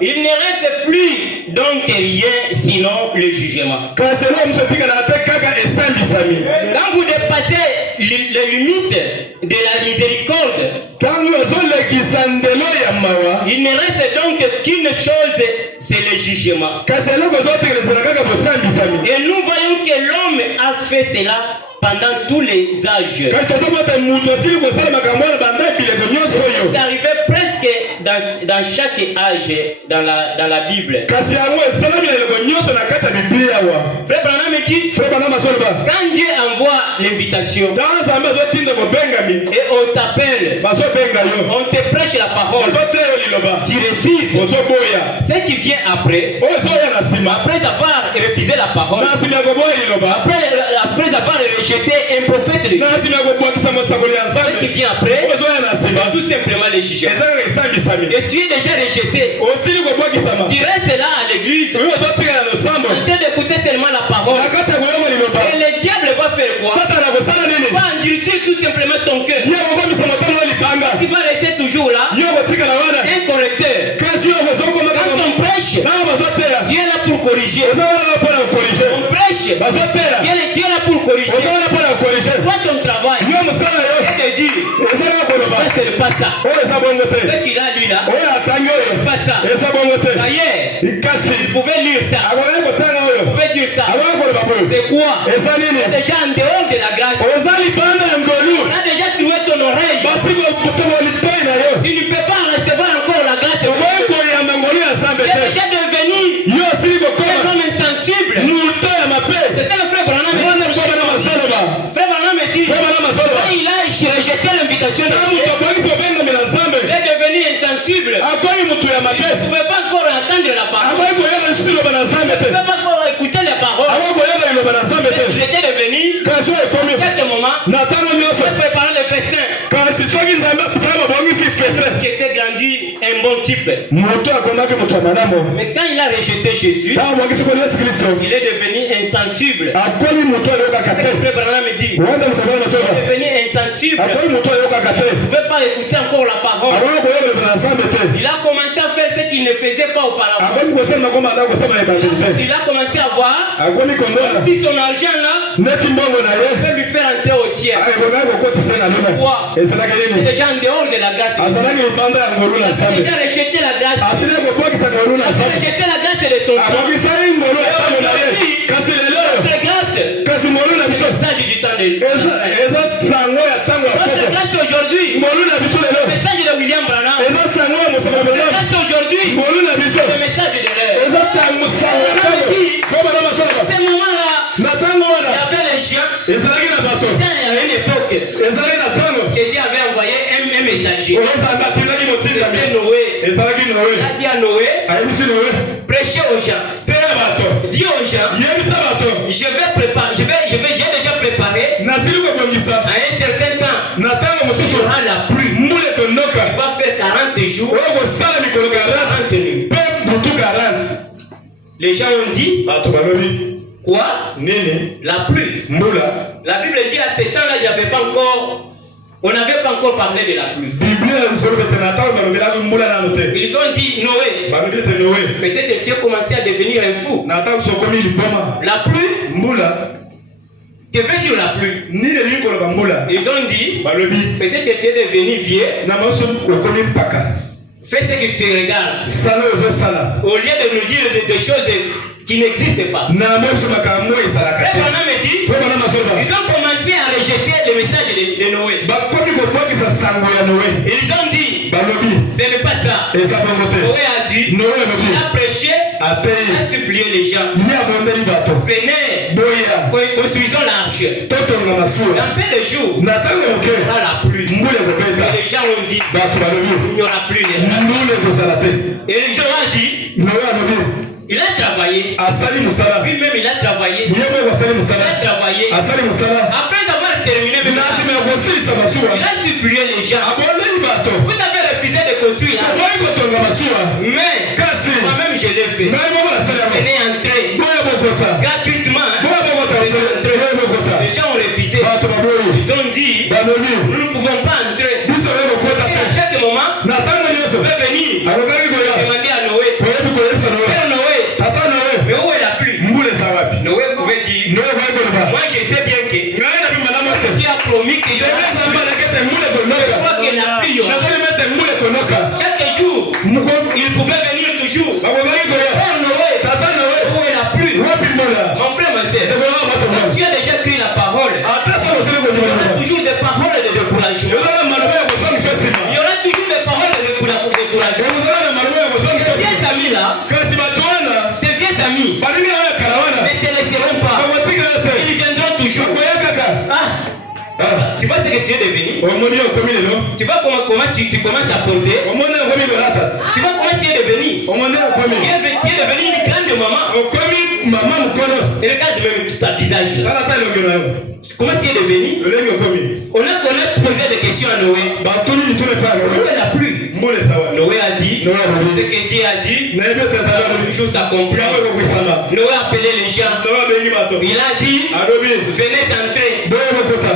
il ne reste plus donc rien sinon le jugement. Quand vous dépassez les limites de la miséricorde, il ne reste donc qu'une chose, c'est le jugement. Et nous voyons que l'homme a fait cela pendant tous les âges. C'est arrivé presque dans chaque âge dans la Bible. Frère Branham dit, quand Dieu envoie l'invitation et on t'appelle, on te prêche la parole, tu refuses. Ce qui vient après avoir refusé la parole, après avoir rejeté un prophète de Dieu, ce qui vient après, c'est tout simplement les juger. Et tu es déjà rejeté. Tu restes là à l'église en train d'écouter seulement la parole. Et le diable va faire quoi? Va endurcir tout simplement ton cœur. Tu vas rester toujours là, un correcteur. Quand on prêche, Dieu est là pour corriger. On prêche, Dieu est là pour corriger. Toi ton travail, c'est de dire, ce n'est pas ça. Ce qu'il a dit là, c'est pas ça. D'ailleurs, vous pouvez lire ça. Vous pouvez dire ça. C'est quoi? C'est déjà en dehors de la grâce. On a déjà trouvé ton oreille. Tu ne peux pas recevoir encore la grâce. nul. Il ne pouvait pas encore entendre la parole. Il ne pouvait pas encore écouter les paroles. Il était devenu, à quelques moments, il préparait le festin. Qui était grandi un bon type. Mais quand il a rejeté Jésus, il est devenu insensible. Le frère Branham me dit, il est devenu insensible. Il ne pouvait pas écouter encore la parole. Il a commencé à faire ce qu'il ne faisait pas auparavant. Il a commencé à voir si son argent là peut lui faire entrer au ciel. Pourquoi? Il est déjà en dehors de la grâce. Il a déjà rejeté la grâce. Il a rejeté la grâce de ton temps. Notre grâce, c'est le message du temps de notre grâce aujourd'hui, le message de William Branham. Notre grâce aujourd'hui, le message de l'air. Ces moments-là, il y avait les chiens. Il y avait une époque que Dieu avait envoyé un messager. C'était Noé. Il a dit à Noé, prêchez aux gens. Dis aux gens, j'ai déjà préparé à un certain temps. Il y aura la pluie. Il va faire 40 jours, 40 nuits. Les gens ont dit, quoi? La pluie. La Bible dit à ce temps-là, il n'y avait pas encore. On n'avait pas encore parlé de la pluie. Ils ont dit Noé. Peut-être tu as commencé à devenir un fou. La pluie. Que veut dire la pluie? Ils ont dit peut-être que tu es devenu vieux. Fais ce que tu regardes. Au lieu de nous dire des choses qui n'existent pas. Ils ont commencé à rejeter le message de Noé. Ils ont dit, ce n'est pas ça. Noé a dit, il a prêché, a supplié les gens. Venez, construisons l'arche. Dans peu de jours, il y aura la pluie. Et les gens ont dit, il n'y aura plus de pluie. Et ils ont dit, il a travaillé. Lui-même il a travaillé. Après avoir terminé, il a supplié les gens. Vous avez refusé de construire la mais moi-même je l'ai fait. Venez entrer gratuitement. Les gens ont refusé. Ils ont dit, nous ne pouvons pas entrer. Et à chaque moment, je vais venir demander à Noé, Père Noé, mais où est la pluie? Noé pouvait dire, moi je sais bien que Dieu a promis qu'il y aura la pluie. Chaque jour, il pouvait venir toujours. Père Noé, où est la pluie? Mon frère, ma soeur, tu as déjà écrit la parole. Il y aura toujours des paroles de découragement. Il y aura toujours des paroles de découragement. Ces vieux amis là, ces vieux amis, ne te laisseront pas. Ils viendront toujours. Tu vois ce que tu es devenu? Tu vois comment tu commences à porter? Tu vois comment tu es devenu? Tu es devenu une grande maman. Et regarde même ton visage là. Comment tu es devenu? On a posé des questions à Noé. Où est la pluie? Noé a dit, ce que Dieu a dit, toujours s'accomplit. Noé a appelé les gens. Il a dit, venez entrer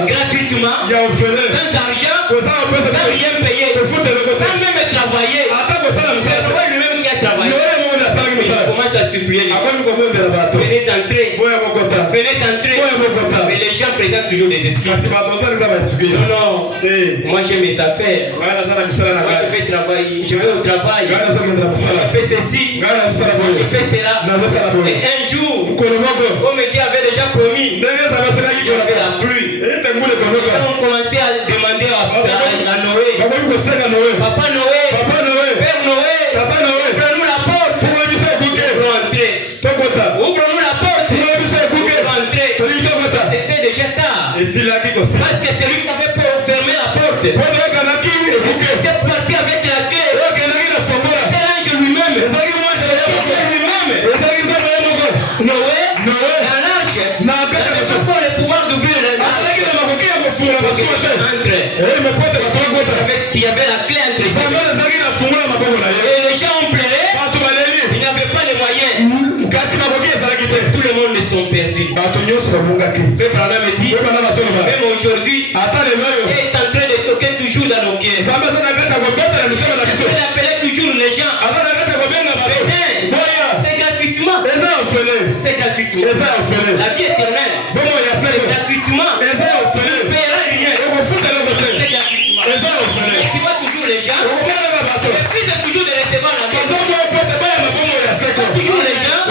gratuitement, sans argent, sans rien payer, sans même travailler. C'est Noé lui-même qui a travaillé. Il commence à supplier. Venez entrer. Mais les gens présentent toujours des excuses. Non, moi j'ai mes affaires. Moi je fais travailler. Je vais au travail. Je fais ceci. Je fais cela. Et un jour, comme Dieu avait déjà promis, il y avait la pluie. Ils ont commencé à demander à Noé. Papa Noé, Père Noé, ouvre-nous la porte. Ouvre-nous la porte. C'était déjà tard. Parce que celui qui avait fermé la porte était parti avec la clé. Frère Branham me dit, même aujourd'hui, Dieu est en train de toquer toujours dans nos cœurs. Il appelait toujours les gens. C'est gratuitement. C'est gratuitement. La vie éternelle. C'est gratuitement. Tu ne paieras rien. C'est gratuitement. Et tu vois toujours les gens. Et puis c'est toujours de recevoir la vie. Toujours les gens.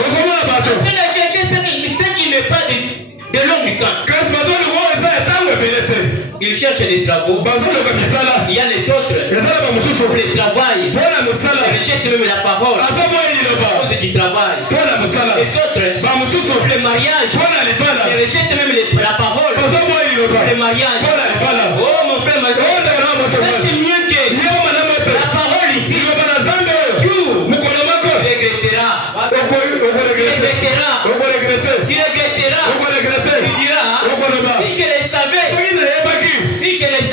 Après la chercher ce qui n'est pas de longue temps. Ils cherchent des travaux. Il y a les autres. Pour les travail. Ils rejettent même la parole. À cause du travail. Les autres. Pour les mariages. Ils rejettent même la parole. Pour les mariages. Oh mon frère, ma soeur. C'est mieux que la parole ici. Tu regretteras. Tu diras. Si je les savais. Si je les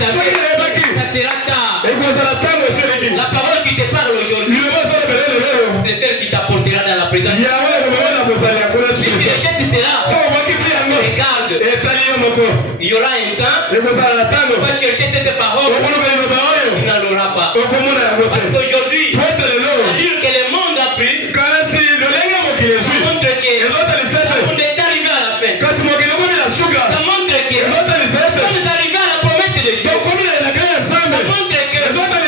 savais. Ça sera tard. La parole qui te parle aujourd'hui, c'est celle qui t'apportera dans la présence. Si tu rejettes cela, regarde. Il y aura un temps, tu vas chercher cette parole, tu n'en auras pas. Parce qu'aujourd'hui, c'est-à-dire que le monde a pris, ça montre que le monde est arrivé à la fin. Ça montre que nous sommes arrivés à la promesse de Dieu. Ça montre que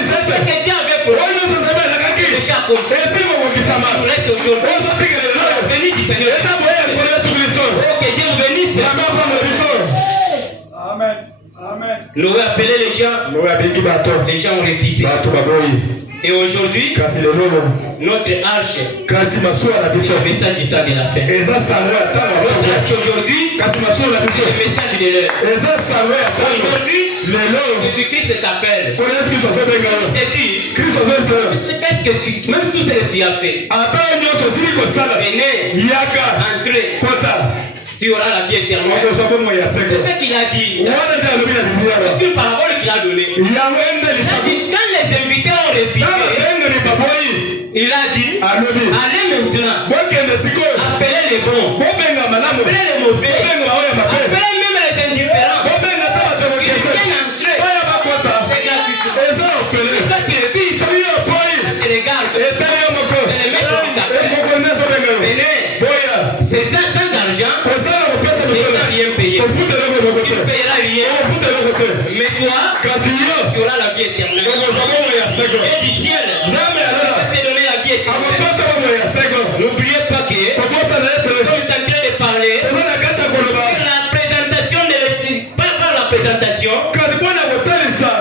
ce que Dieu avait pour nous, déjà accompli. Nous reste aujourd'hui. Béni du Seigneur. Oh, que Dieu vous bénisse. Amen. Amen. Nous avons appelé les gens. Les gens ont refusé. Et aujourd'hui, notre arche, c'est le message du temps de la fin. Notre arche aujourd'hui, c'est le message de l'heure. Aujourd'hui, Jésus-Christ t'appelle. Et dit, qu'est-ce que tu, même tout ce que tu as fait, venez, entrez, tu auras la vie éternelle. C'est ce qu'il a dit. C'est une parabole qu'il a donnée. Il a dit, quand les invités ont refusé, il a dit, allez maintenant, appelez les bons, appelez les mauvais, appelez même les indifférents. Ils viennent entrer. C'est gratuit. Quand tu les vis, tu regardes, et les mettre dans ta paix. Venez, c'est ça sans argent, tu n'as rien payé. Tu ne payeras rien. Mais toi, tu auras la vie éternelle. Et du ciel, je vais te donner la vie éternelle. N'oubliez pas que nous sommes en train de parler sur la présentation par la présentation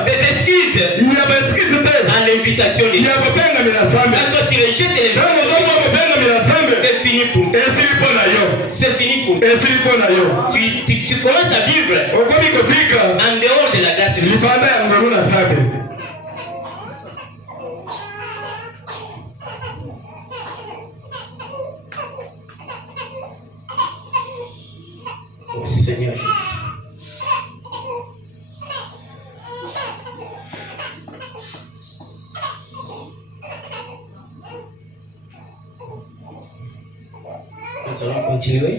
des excuses à l'invitation de Dieu. Quand toi tu rejettes l'invitation, c'est fini pour toi. C'est fini pour toi. Tu commences à vivre en dehors de la grâce de Dieu. Oh Seigneur Jésus. Nous allons continuer.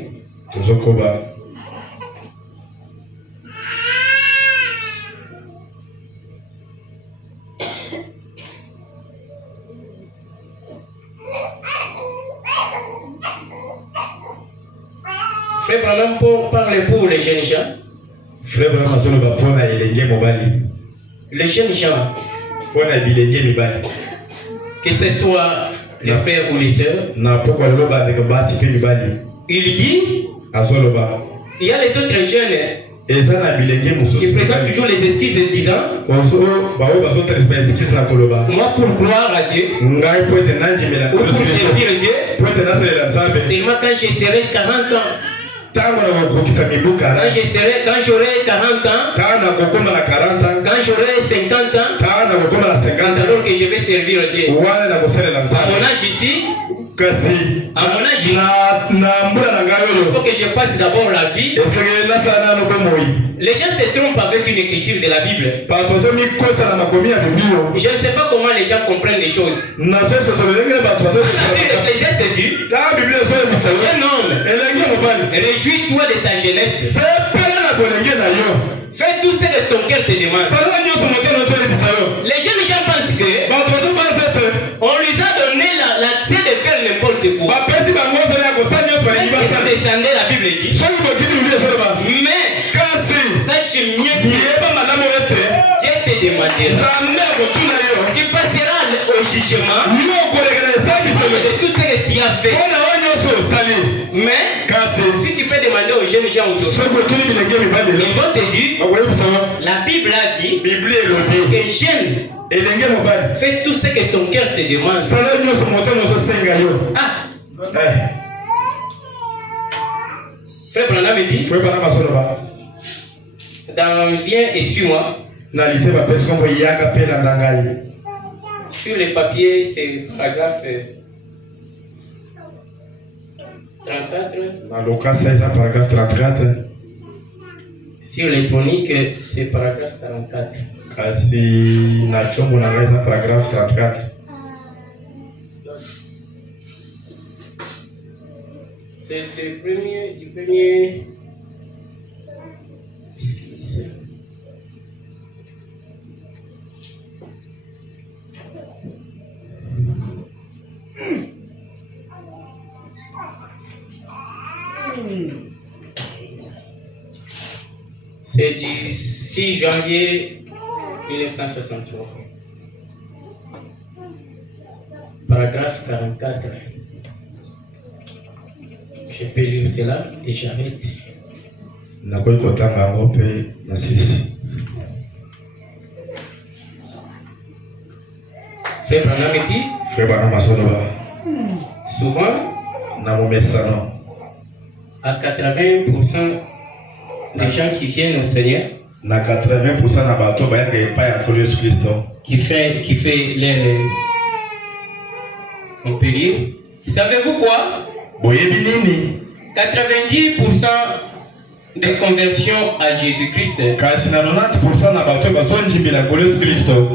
Frère Branham parle pour les jeunes gens. Les jeunes gens, que ce soit les frères ou les sœurs, il dit, il y a les autres jeunes qui présentent toujours les excuses en disant, moi pour croire à Dieu, ou pour servir Dieu, seulement quand je serai 40 ans, quand j'aurai 40 ans, quand j'aurai 50 ans, c'est alors que je vais servir Dieu. À mon âge ici, il faut que je fasse d'abord la vie. Les gens se trompent avec une écriture de la Bible. Je ne sais pas comment les gens comprennent les choses. La Bible Ecclésiaste dit, un homme Réjouis-toi de ta jeunesse. Fais tout ce que ton cœur te demande. Les jeunes gens pensent que on lui a donné l'accès de faire n'importe quoi. Descendez, la Bible dit. Mais sache mieux que Dieu te demandera. Tu passeras au jugement de tout ce que tu as fait. Mais si tu peux demander aux jeunes gens aujourd'hui, ils vont te dire, la Bible a dit que jeune, fais tout ce que ton cœur te demande. Ah. Frère Branham me dit, viens et suis-moi. Sur les papiers, c'est paragraphe 34. Paragraphe 34. Sur l'électronique, c'est paragraphe 44. Paragraphe 34. C'est du premier. Excusez. C'est du 6 janvier 1963. Paragraphe 44. Je peux lire cela et j'arrête. Frère Branham dit, souvent, à 80% des gens qui viennent au Seigneur, qui fait les on peut lire. Savez-vous quoi? 90% des conversions à Jésus-Christ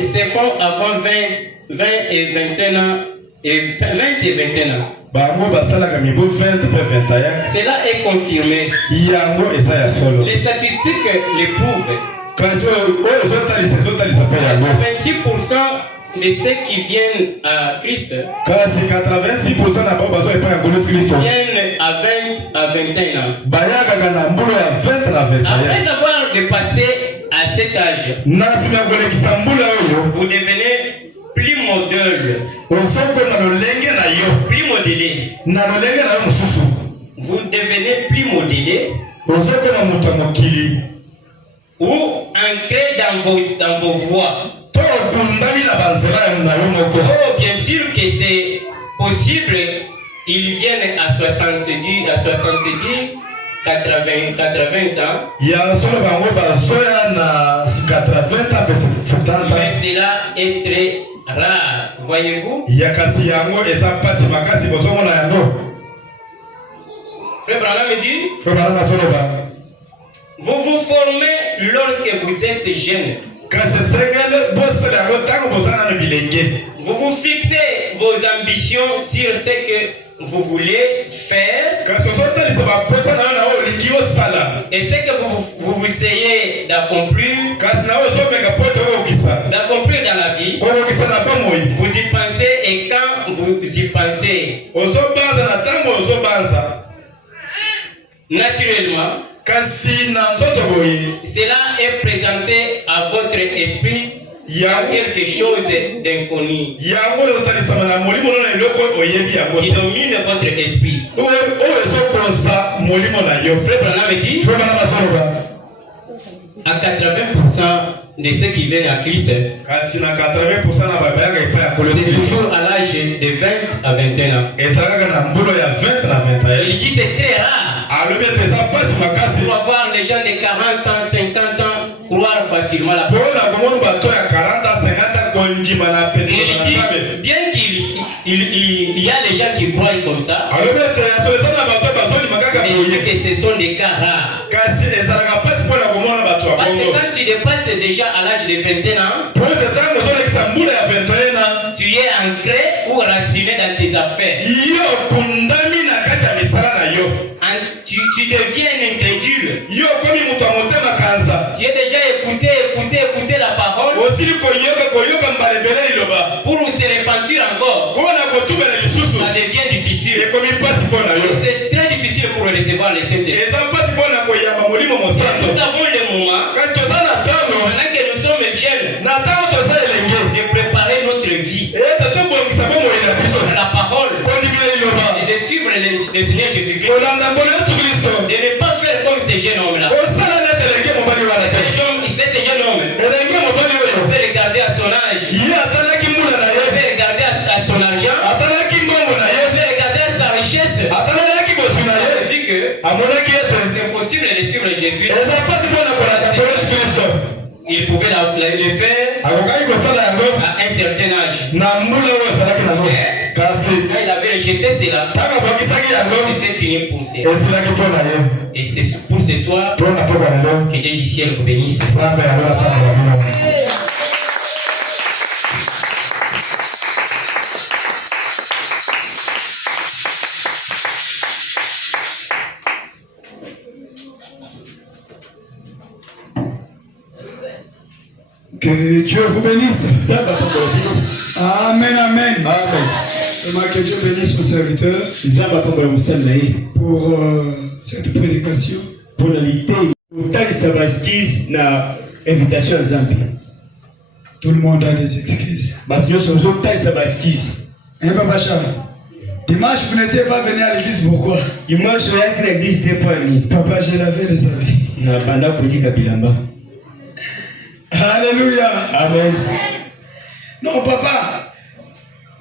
se font avant 20 et 21 ans. Cela est confirmé. Les statistiques le prouvent. 26% de ceux qui viennent à Christ viennent à 20 à 21 ans. Après avoir dépassé à cet âge, vous devenez plus modèle, plus modélé. Vous devenez plus modélé ou ancré dans vos voies. Oh, bien sûr que c'est possible. Ils viennent à 70, 80 ans. Mais cela est très rare, voyez-vous. Frère Branham me dit, vous vous formez lorsque vous êtes jeune. Vous vous fixez vos ambitions sur ce que vous voulez faire et ce que vous essayez d'accomplir dans la vie. Vous y pensez et quand vous y pensez, naturellement, cela est présenté à votre esprit quelque chose d'inconnu qui domine votre esprit. Frère Branham dit, à 80% de ceux qui viennent à Christ, c'est toujours à l'âge de 20 à 21 ans. Il dit c'est très rare pour avoir les gens de 40 ans, 50 ans croire facilement la parole. Bien qu'il y a des gens qui croient comme ça, mais il dit que ce sont des cas rares. Parce que quand tu dépasses déjà à l'âge de 21 ans, tu es ancré ou raciné dans tes affaires. Tu deviens un incrédule. Tu as déjà écouté la parole pour se repentir encore. Ça devient difficile. C'est très difficile pour recevoir les Saints-Esprits. Nous avons le moment, pendant que nous sommes jeunes, de préparer notre vie à la parole et de suivre le Seigneur Jésus-Christ. De ne pas faire comme ces jeunes hommes-là. Cet jeune homme, on peut regarder à son âge, on peut regarder à son argent, on peut regarder à sa richesse. Vu que c'est impossible de suivre Jésus. Il pouvait le faire à un certain âge. Quand il avait rejeté cela, c'était fini pour cela. Et c'est pour ce soir que Dieu du ciel vous bénisse. Que Dieu vous bénisse. Amen, amen. Que Dieu bénisse vos serviteurs pour cette prédication. Tout le monde a des excuses. Hein, Papa Charles? Dimanche, vous n'étiez pas venu à l'église, pourquoi? Papa, je l'avais des amis. Alléluia. Amen. Non, papa,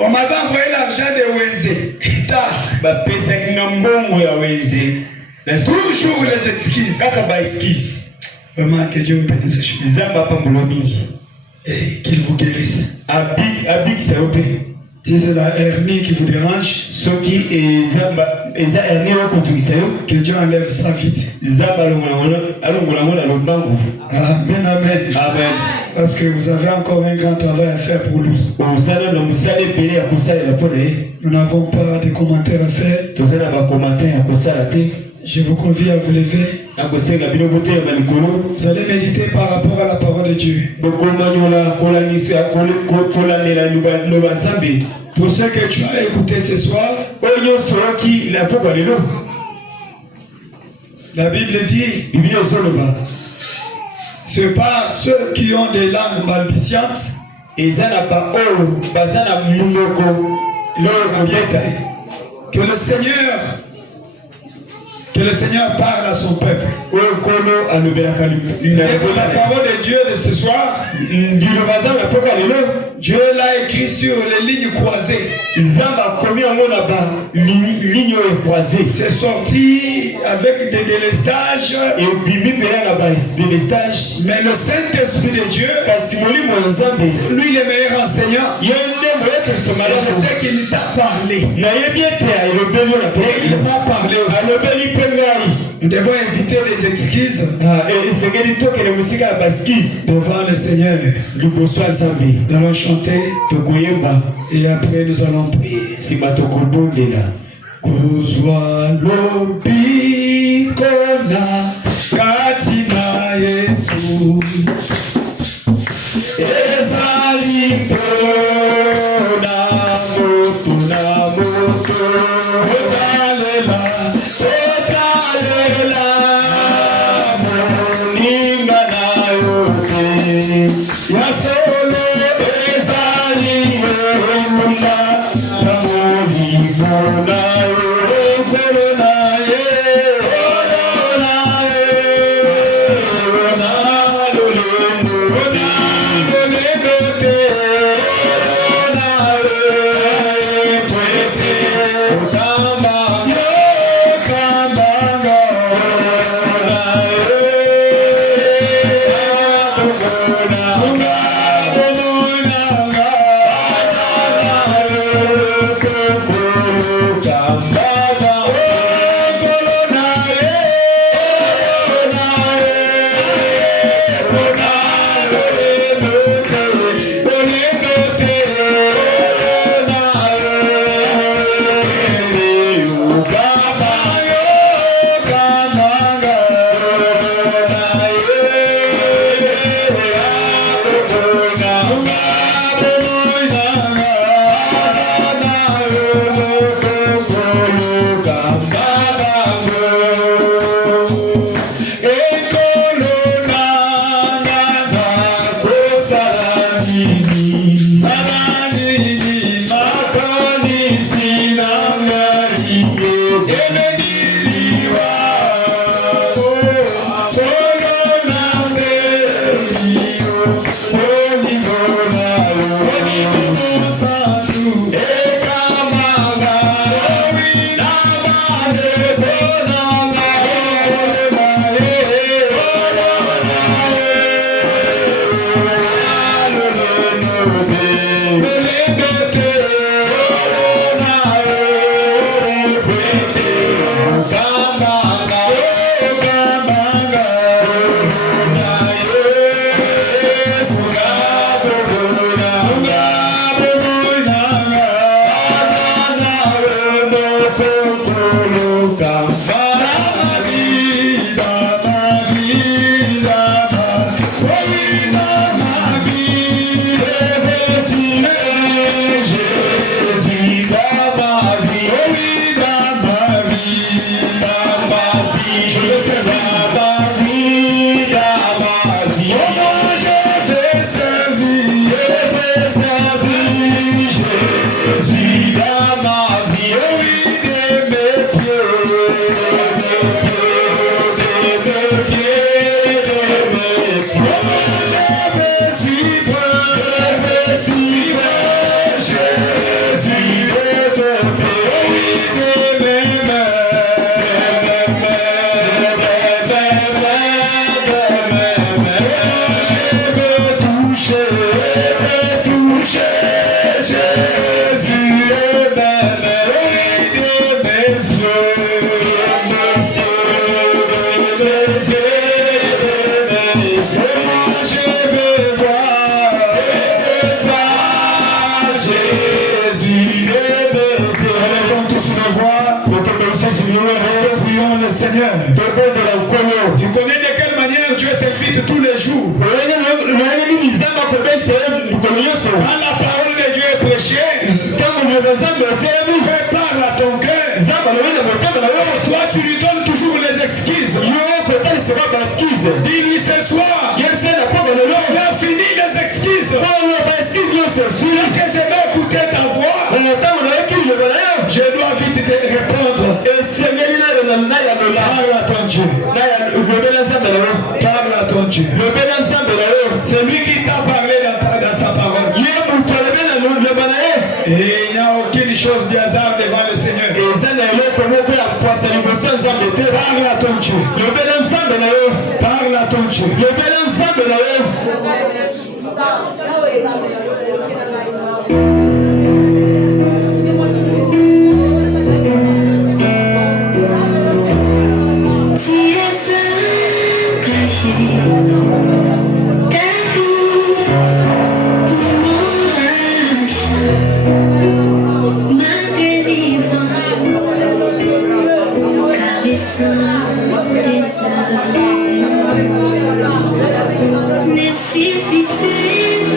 on m'avait envoyé l'argent de Wenzé. Toujours les excuses. Vraiment, que Dieu vous bénisse. Et qu'il vous guérisse. Si c'est la hernie qui vous dérange, que Dieu enlève ça vite. Amen, amen. Parce que vous avez encore un grand travail à faire pour lui. Nous n'avons pas de commentaires à faire. Je vous convie à vous lever. Vous allez méditer par rapport à la parole de Dieu. Pour ce que tu as écouté ce soir, la Bible dit, c'est pas ceux qui ont des langues balbutiantes, que le Seigneur parle à son peuple. Et dans la parole de Dieu de ce soir, Dieu l'a écrit sur les lignes croisées. C'est sorti avec des délestages. Mais le Saint-Esprit de Dieu, c'est lui le meilleur enseignant. Je sais qu'il t'a parlé. Et il m'a parlé aussi. Nous devons éviter les excuses devant le Seigneur. Nous allons chanter et après nous allons prier. Kuzwa lobi kona katina Yesu ezali pona motu na motu otalela moninga na yote yasolo ezali munda na moninga na Tu connais de quelle manière Dieu te fit tous les jours. Quand la parole de Dieu est prêchée, prépare à ton cœur. Toi, tu lui donnes toujours les excuses. Dis-lui ce soir, il a fini les excuses. Là que je vais écouter ta voix, je dois vite te répondre. Parle à ton Dieu. Parle à ton Dieu. C'est lui qui t'a parlé dans sa parole. Et il n'y a aucune chose de hasard devant le Seigneur. Parle à ton Dieu. Parle à ton Dieu. Ne suffisait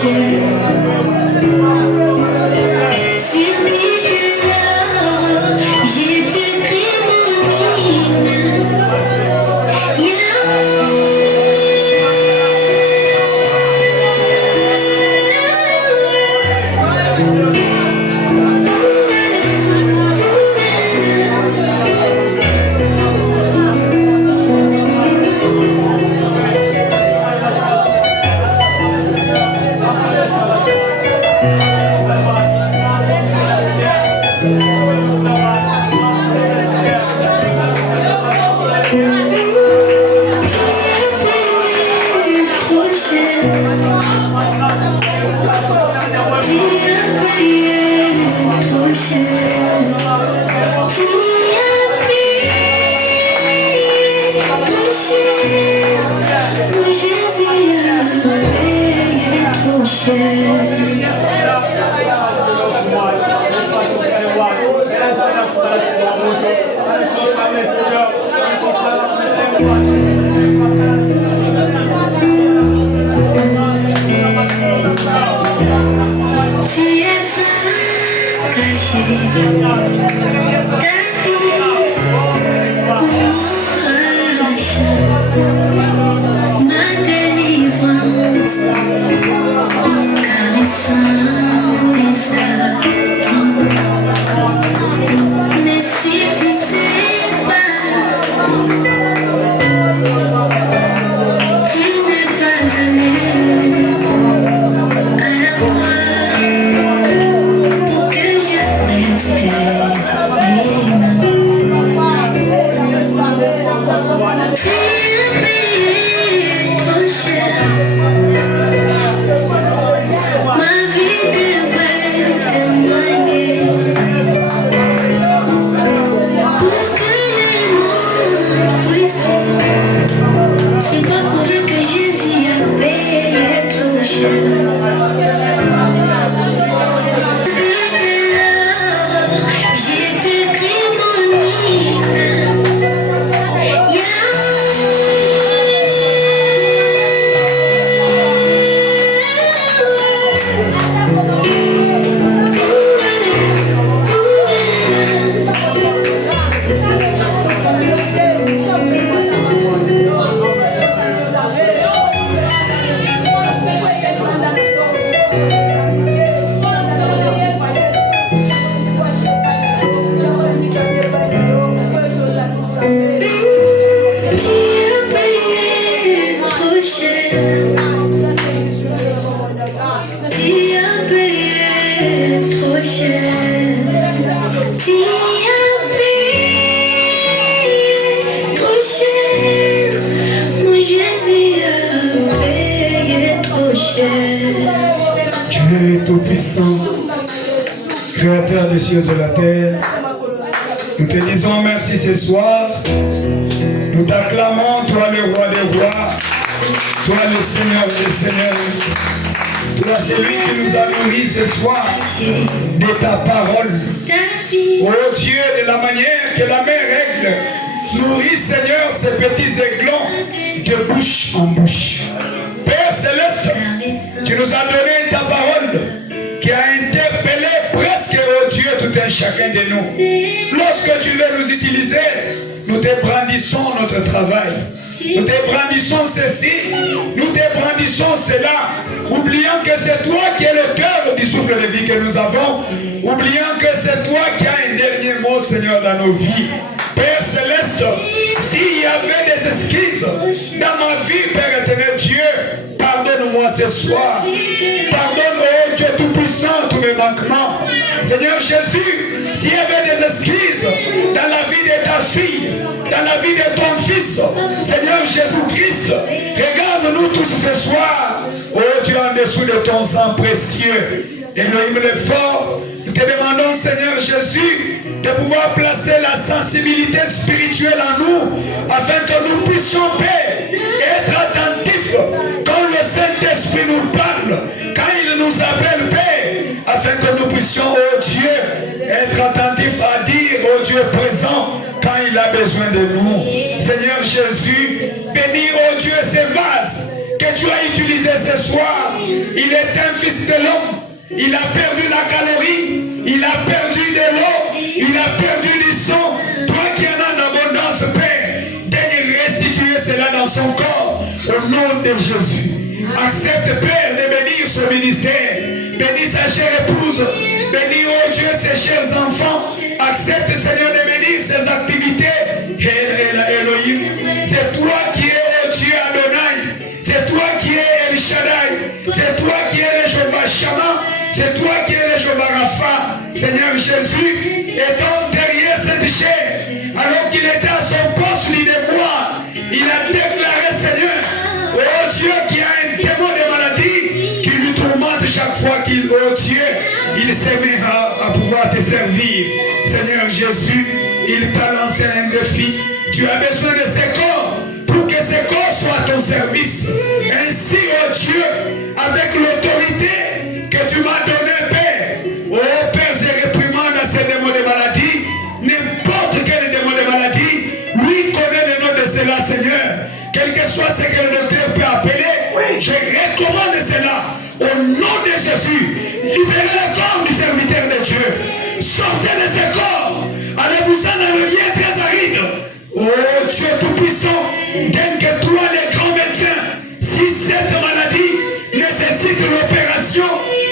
Dieu tout-puissant, créateur des cieux et de la terre, nous te disons merci ce soir. Nous t'acclamons, toi le roi des rois, toi le Seigneur des seigneurs. Toi c'est lui qui nous a nourris ce soir de ta parole. Oh Dieu, de la manière que la mère règle, nourris Seigneur ces petits aiglons de bouche en bouche. Père céleste, tu nous as donné ta parole qui a interpellé presque, oh Dieu, tout un chacun de nous. Lorsque tu veux nous utiliser, nous te brandissons notre travail. Nous te brandissons ceci, nous te brandissons cela, oubliant que c'est toi qui es le cœur du souffle de vie que nous avons, oubliant que c'est toi qui as un dernier mot, Seigneur, dans nos vies. Père céleste, s'il y avait des excuses dans ma vie, Père éternel Dieu, pardonne-moi ce soir. Pardonne, oh Dieu tout-puissant, tous mes manquements. Seigneur Jésus, s'il y avait des excuses dans la vie de ta fille, dans la vie de ton fils, Seigneur Jésus-Christ, regarde-nous tous ce soir, oh Dieu, en dessous de ton sang précieux. Elohim le fort, nous te demandons, Seigneur Jésus, de pouvoir placer la sensibilité spirituelle en nous, afin que nous puissions, Père, être attentifs quand le Saint-Esprit nous parle, quand il nous appelle, Père, afin que nous puissions, oh Dieu, être attentifs à dire, oh Dieu présent, quand il a besoin de nous. Seigneur Jésus, bénis, oh Dieu, ces vases que tu as utilisés ce soir. Il est il a perdu la calorie, il a perdu de l'eau, il a perdu du sang. Toi qui en as en abondance, Père, daigne restituer cela dans son corps au nom de Jésus. Accepte, Père, de bénir son ministère, bénis sa chère épouse, bénis, oh Dieu, ses chers enfants. Accepte, Seigneur, de bénir ses activités. Elohim, c'est toi qui es, oh Dieu, Adonai. C'est toi qui es El Shaddai. C'est toi qui es le Jéhovah Shammah. C'est toi qui es le Jéhovah Rapha. Seigneur Jésus, étant derrière cette chair, alors qu'il était à son poste du devoir, il a déclaré, Seigneur, oh Dieu, qui a un démon de maladie qui lui tourmente chaque fois qu'il, oh Dieu, il s'est mis à pouvoir te servir. Seigneur Jésus, il t'a lancé un défi. Tu as besoin de ces corps pour que ces corps soient à ton service. Ainsi, oh Dieu, avec l'autorité que tu m'as donnée, Père, oh Père, je réprimande à ces démons de maladie, n'importe quel démon de maladie, lui connaît le nom de cela, Seigneur. Quel que soit ce que le docteur peut appeler, je recommande cela. Au nom de Jésus, libérez le corps du serviteur de Dieu. Sortez de ce corps. Allez-vous-en dans le lien très aride. Oh Dieu Tout-Puissant, tel que toi, les grands médecins, si cette maladie nécessite l'opération,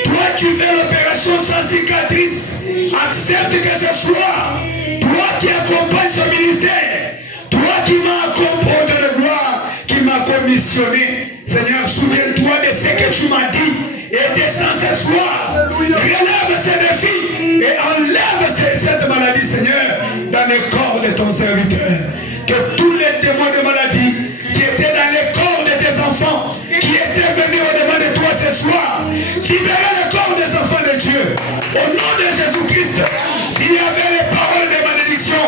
toi tu fais l'opération sans cicatrice. Accepte que ce soit toi qui accompagne ce ministère, toi qui m'as accompagné de gloire, qui m'a commissionné. Seigneur, souviens-toi de ce que tu m'as dit et descends ce soir. Relève ces défis et enlève cette maladie, Seigneur, dans le corps de ton serviteur. Que tous les démons de maladie qui étaient dans le corps de tes enfants, qui étaient venus au-devant de toi ce soir, libérez le corps des enfants de Dieu. Au nom de Jésus-Christ, s'il y avait les paroles de malédiction,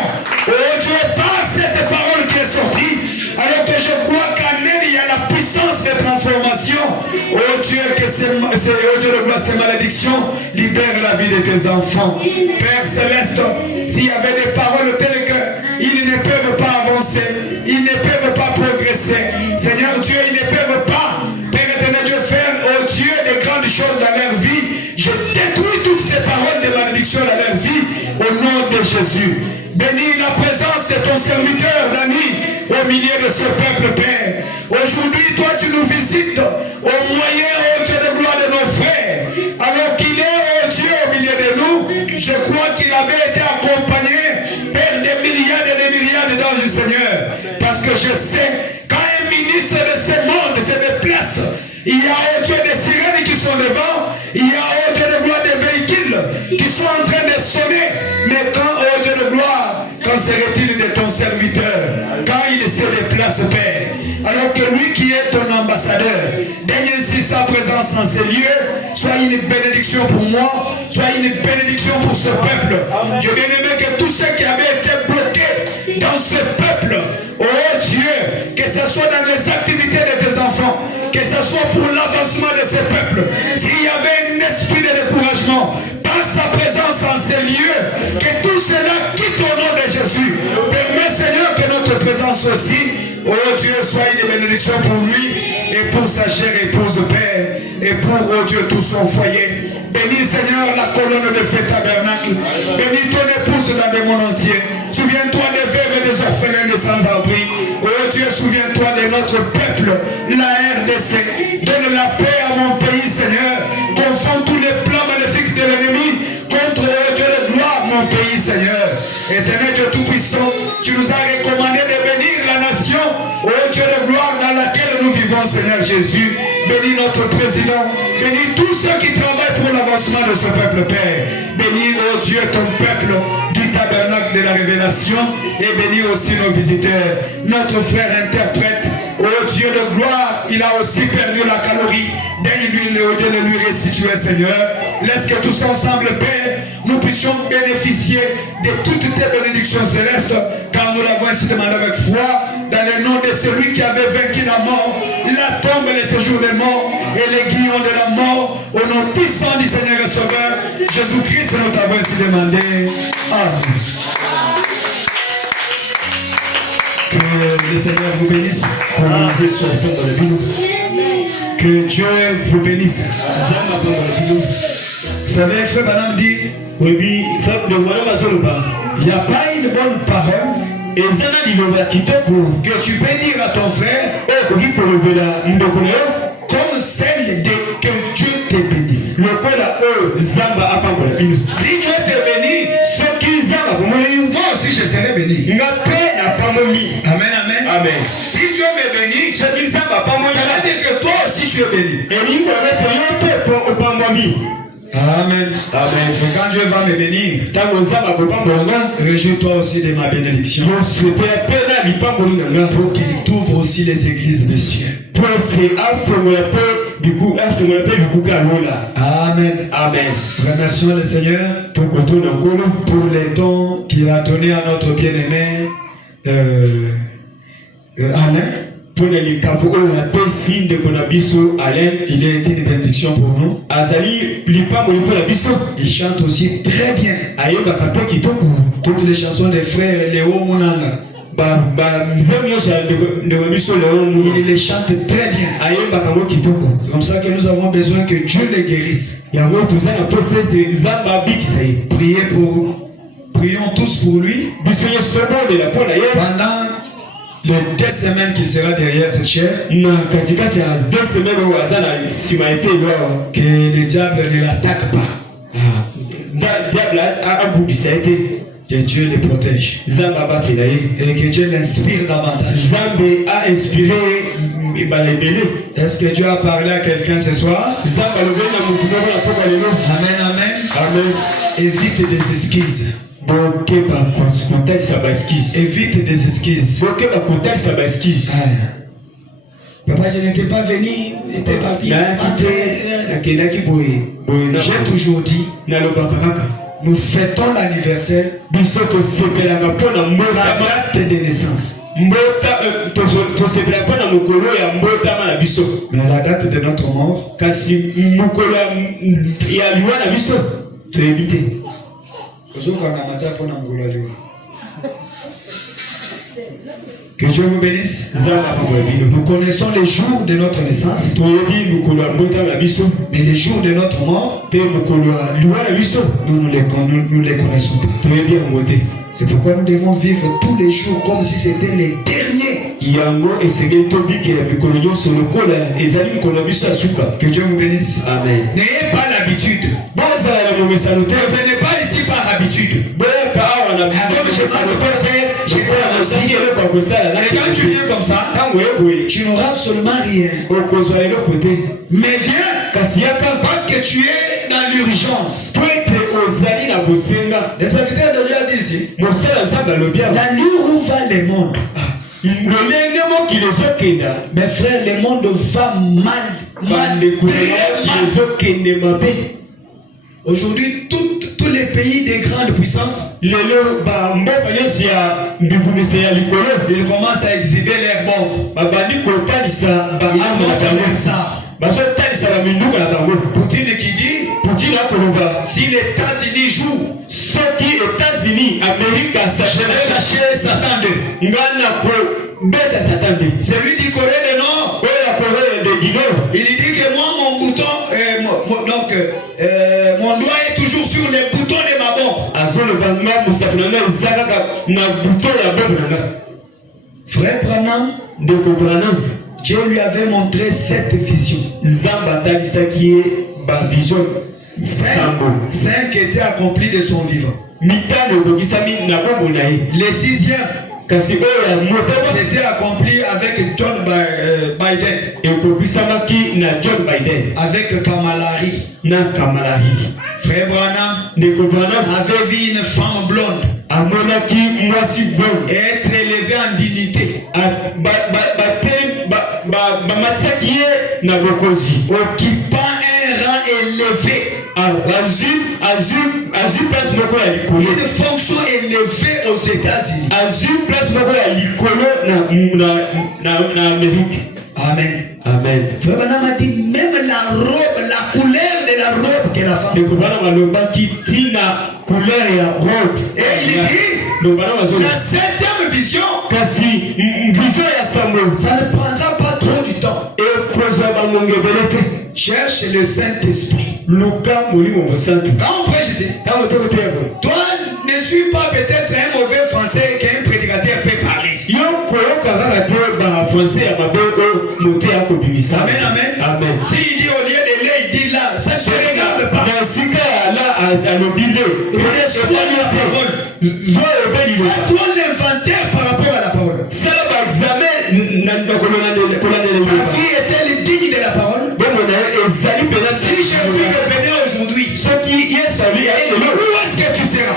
oh Dieu, par cette parole qui est sortie, alors que je crois qu'en elle, il y a la puissance de transformation. Oh Dieu, que oh Dieu de gloire, ces malédictions libèrent la vie de tes enfants. Père Céleste, s'il y avait des paroles telles que ils ne peuvent pas avancer, ils ne peuvent pas progresser. Seigneur Dieu, ils ne peuvent pas, Père éternel Dieu, faire, oh Dieu, des grandes choses dans leur vie. Je détruis toutes ces paroles de malédiction dans leur vie au nom de Jésus. Bénis la présence de ton serviteur, Dani, au milieu de ce peuple, Père. Aujourd'hui, toi, tu nous visites au moyen, oh Dieu de gloire, de nos frères. Alors qu'il est, oh Dieu, au milieu de nous, je crois qu'il avait été accompagné, Père, des milliards et des milliards d'anges, Seigneur. Parce que je sais, quand un ministre de ce monde se déplace, il y a, oh Dieu, des sirènes qui sont devant, il y a, oh Dieu de gloire, des véhicules qui sont en train de sonner. Mais quand, oh Dieu de gloire, qu'en serait-il de ton serviteur quand il se déplace, Père? Alors que lui qui est ton ambassadeur, daigne ainsi sa présence en ces lieux, soit une bénédiction pour moi, soit une bénédiction pour ce peuple. Je bien aimé que tous ceux qui avaient été bloqués dans ce peuple, oh Dieu, que ce soit dans les activités de tes enfants, que ce soit pour l'avancement de ce peuple, s'il y avait un esprit de découragement, par sa présence en ces lieux, que tout cela quitte au nom de Jésus. Permets, Seigneur, que notre présence aussi, oh Dieu, soit une bénédiction pour lui et pour sa chère épouse, Père, et pour, oh Dieu, tout son foyer. Bénis, Seigneur, la colonne de feu tabernacle. Bénis ton épouse dans le monde entier. Souviens-toi des veuves et des orphelins, des sans-abri. Oh Dieu, souviens-toi de notre peuple, la RDC. Donne la paix à mon pays, Seigneur. Confond tous les plans maléfiques de l'ennemi contre, oh Dieu de gloire, mon pays, Seigneur. Éternel Dieu Tout-Puissant, tu nous as recommandé de bénir la nation, oh Dieu de gloire, dans laquelle nous vivons, Seigneur Jésus. Bénis notre président, bénis tous ceux qui travaillent pour l'avancement de ce peuple, Père. Bénis, oh Dieu, ton peuple du tabernacle de la révélation, et bénis aussi nos visiteurs. Notre frère interprète, oh Dieu de gloire, il a aussi perdu la calorie. Daigne-lui, oh Dieu, de lui restituer, Seigneur. Laisse que tous ensemble, Père, nous puissions bénéficier de toutes tes bénédictions célestes, car nous l'avons ainsi demandé avec foi, dans le nom de celui qui avait vaincu la mort, la tombe et le séjour des morts, et les guillons de la mort, au nom puissant du Seigneur et Sauveur, Jésus-Christ, nous t'avons ainsi demandé. Amen. Que le Seigneur vous bénisse. Que Dieu vous bénisse. Vous savez, frère Branham dit, il n'y a pas une bonne parole que tu peux dire à ton frère comme celle de que Dieu te bénisse. Si Dieu te bénit, moi aussi je serai béni. Amen, amen. Si Dieu me bénit, ça veut dire que toi aussi tu es béni. Amen. Et quand Dieu va me bénir, réjouis-toi aussi de ma bénédiction. Pour qu'il t'ouvre aussi les églises des cieux. Amen. Remercions le Seigneur pour les dons qu'il a donnés à notre bien-aimé Alain. Il a été une bénédiction pour nous. Il chante aussi très bien toutes les chansons des frères Léo Mounanga. Il les chante très bien. C'est comme ça que nous avons besoin que Dieu les guérisse. Prions tous pour lui. Pendant les 2 semaines qu'il sera derrière cette chair, que le diable ne l'attaque pas. Que Dieu les protège. Et que Dieu l'inspire davantage. Est-ce que Dieu a parlé à quelqu'un ce soir? Amen, amen. Évite des esquisses. Évite des esquisses. Papa, je n'étais pas venu, j'étais parti. J'ai toujours dit, nous fêtons l'anniversaire, la date de naissance. Mais la date de notre mort, que Dieu vous bénisse. Nous connaissons les jours de notre naissance, mais les jours de notre mort, nous ne les connaissons pas. C'est pourquoi nous devons vivre tous les jours comme si c'était les derniers. Que Dieu vous bénisse. Amen. N'ayez pas l'habitude. Ne venez pas ici par habitude. Comme je sais le Père faire, j'ai pas aussi. Et quand tu viens comme ça, tu n'auras absolument rien. Mais viens parce que tu es dans l'urgence. Les serviteurs de Dieu disent ici, l'allure où va le monde. Mes frères, le monde va mal. Aujourd'hui, tous les pays des grandes puissances, ils commencent à exhiber leurs bombes. Ils montrent leurs armes. Poutine qui dit, si les États-Unis jouent, je vais lâcher Satan 2. C'est lui du Corée du Nord. Il dit que moi, mon bouton, mon doigt est toujours sur les boutons de ma bombe. Frère Branham, Dieu lui avait montré cette vision. 5 étaient accomplis de son vivant. Le 6e c'était accompli avec John Biden. Avec Kamala Harris. Frère Branham avait vu une femme blonde être élevée en dignité, occupant un rang élevé, une fonction élevée aux États-Unis. Amen. Frère Branham a dit même la robe, la couleur de la robe que la femme. Et il dit la 7e vision, ça ne prendra pas trop du temps. Cherche le Saint-Esprit. Quand on prêche ici, toi ne suis pas peut-être un mauvais français qu'un prédicateur peut parler ici. Amen, amen. Amen. S'il dit au lieu de là, il dit là, ça ne se regarde pas. Fais-toi l'inventaire par rapport à la parole. Ta vie est-elle digne de la parole? Si Jésus revenait aujourd'hui, où est-ce que tu seras?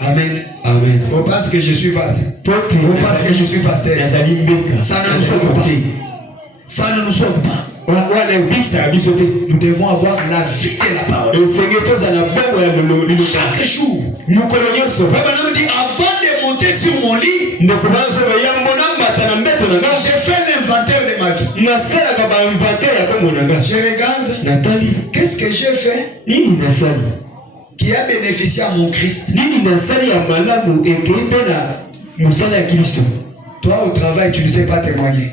Amen. Amen. On pense que je suis vaste. On pense que je suis pasteur. Ça ne nous sauve pas. Ça ne nous sauve pas. Nous devons avoir la vie de la parole. Chaque jour. Frère dit, avant de monter sur mon lit, j'ai fait l'inventaire de ma vie. Je regarde. Qu'est-ce que j'ai fait qui a bénéficié à mon Christ? Toi au travail, tu ne sais pas témoigner.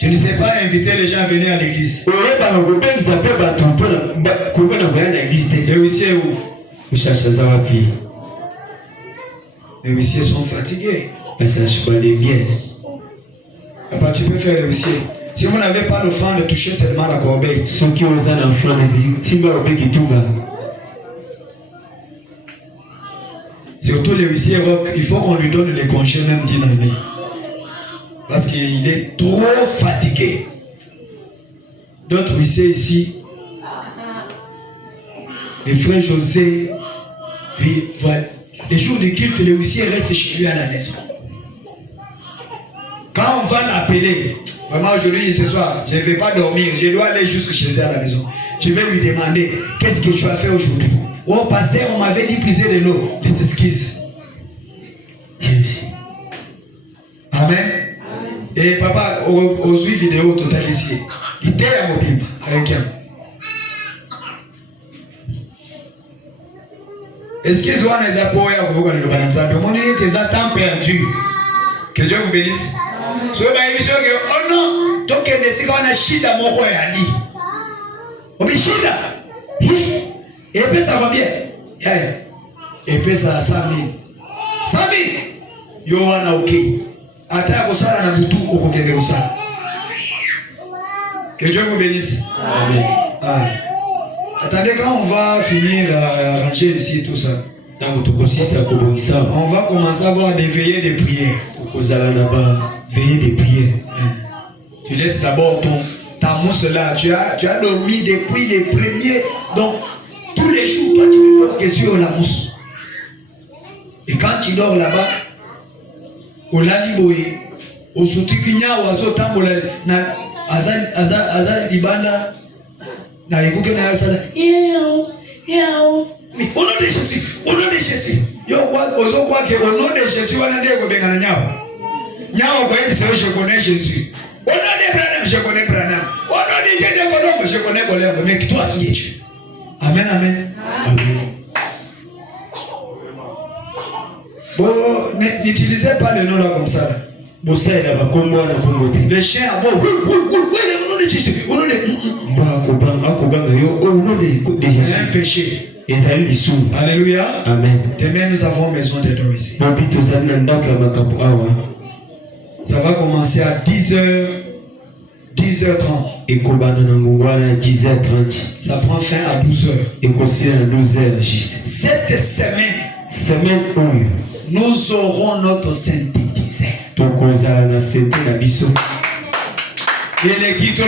Tu ne sais pas inviter les gens à venir à l'église. Les huissiers où? Les huissiers sont fatigués. Papa, tu peux faire les huissiers. Si vous n'avez pas l'offrande, touchez seulement la corbeille. Surtout les huissiers rock, il faut qu'on lui donne les congés même d'une année. Parce qu'il est trop fatigué. D'autres huissiers ici, les frères José, puis voilà. Les jours de culte, les huissiers restent chez lui à la maison. Quand on va l'appeler, vraiment aujourd'hui, ce soir, je ne vais pas dormir, je dois aller jusque chez lui à la maison. Je vais lui demander, qu'est-ce que tu as fait aujourd'hui? Oh pasteur, on m'avait dit puiser de l'eau. Les esquisses. Amen. Et papa, aux 8 vidéos total ici, il était à mobile avec un. Excuse-moi, les apôtres, que les attentes perdues. Que Dieu vous bénisse. Oh non, donc il y a un shida mon roi a dit. Oh mais shida. Et puis ça va bien. Et puis ça 100 000. 100 000. Yohana ok. Ata kosala na butu okokende kosala. Que Dieu vous bénisse. Amen. Ah. Attendez, quand on va finir à ranger ici tout ça, on va commencer à avoir des veillées de prière. Tu laisses d'abord ta mousse là. Tu as dormi depuis les premiers. Donc, tous les jours, toi tu ne dors que sur la mousse. Et quand tu dors là-bas, au Laliboé, au Soutikinya, au Azotambola, Azan Libanda, na écouté na Asala. Mais au nom de Jésus, au nom de Jésus. Yo quoi que au nom de Jésus, on a dit que Bengana Nyao. Nyao, je connais Jésus. Au nom de Branham, je connais Branham. Au nom de Dieu de Kodom, je connais Kodom. Mais toi qui es Dieu. Amen, amen. Amen. Bon, n'utilisez pas le nom là comme ça. Les chiens, bon, oui, au nom de Jésus. Au nom de c'est un péché. Alléluia. Amen. Demain, nous avons besoin de toi ici. Ça va commencer à 10h, 10h30. Ça prend fin à 12h. Cette semaine, nous aurons notre synthétiseur. Et les guides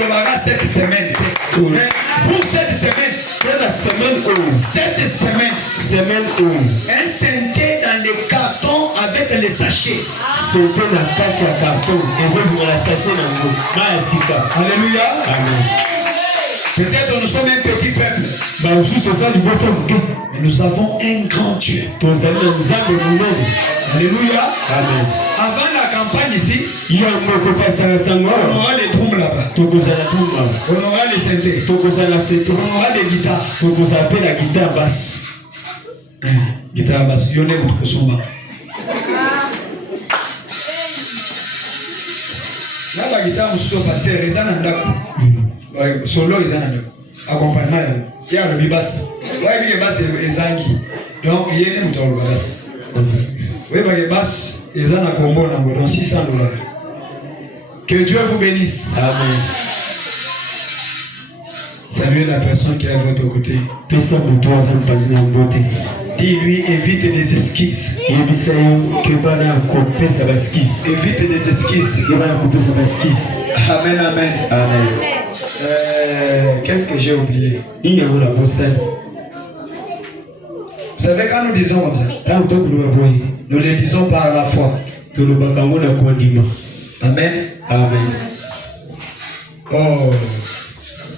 cette semaine. Pour cette semaine, un synthé dans les cartons avec les sachets. Alléluia. Amen. Peut-être nous sommes un petit peuple. Mais nous avons un grand Dieu. Alléluia. Amen. Avant la campagne ici, on aura les drums là-bas. On aura les synthés. On aura les guitares. guitare basse yo ne mutu kusomba na ba guitare mususu pasteur eza na ndako solo eza na ndako accompagnement ya le basse ouais bien basse ezangi donc yene mutu oloba basse oui ba basse eza na combo na ngo donc $600. Que Dieu vous bénisse. Amen. Saluez la personne qui est à votre côté. Dis-lui, évite des esquisses. Évite des esquisses. Amen, amen. Amen. Qu'est-ce que j'ai oublié? Vous savez, quand nous disons comme ça, nous les disons par la foi. Amen. Amen. Oh,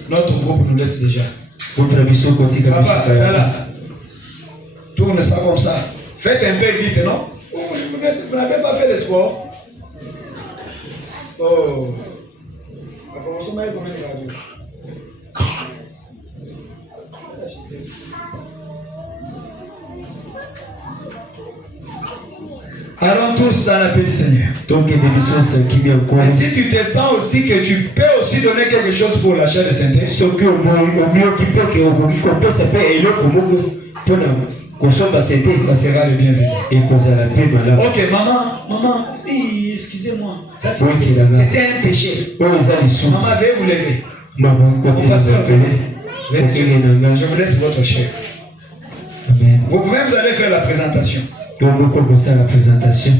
notre groupe nous laisse déjà. Papa, voilà. Tourne ça comme ça. Faites un peu vite, non? Vous n'avez pas fait le sport? Oh. Allons tous dans la paix du Seigneur. Et si tu te sens aussi que tu peux aussi donner quelque chose pour l'achat de synthé, ça sera le bienvenu. Ok, maman, excusez-moi. Ça c'était un péché. Maman, veuillez vous lever. Mon pasteur, venez. Je vous laisse votre chef. Vous-même, vous allez faire la présentation. Donc, nous commençons la présentation.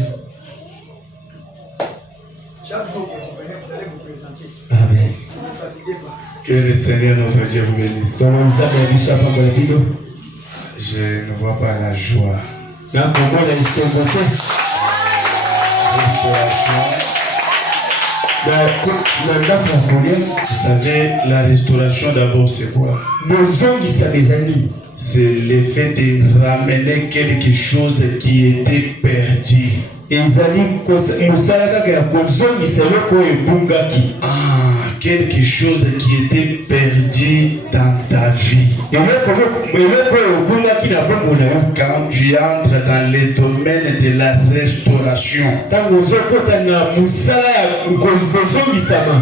Chaque jour que vous venez, vous allez vous présenter. Amen. Ne vous fatiguez pas. Que le Seigneur notre Dieu vous bénisse. Je ne vois pas la joie. Vous savez, la restauration d'abord, c'est quoi? C'est l'effet de ramener quelque chose qui était perdu. Quelque chose qui était perdu dans ta vie. Quand tu entres dans le domaine de la restauration,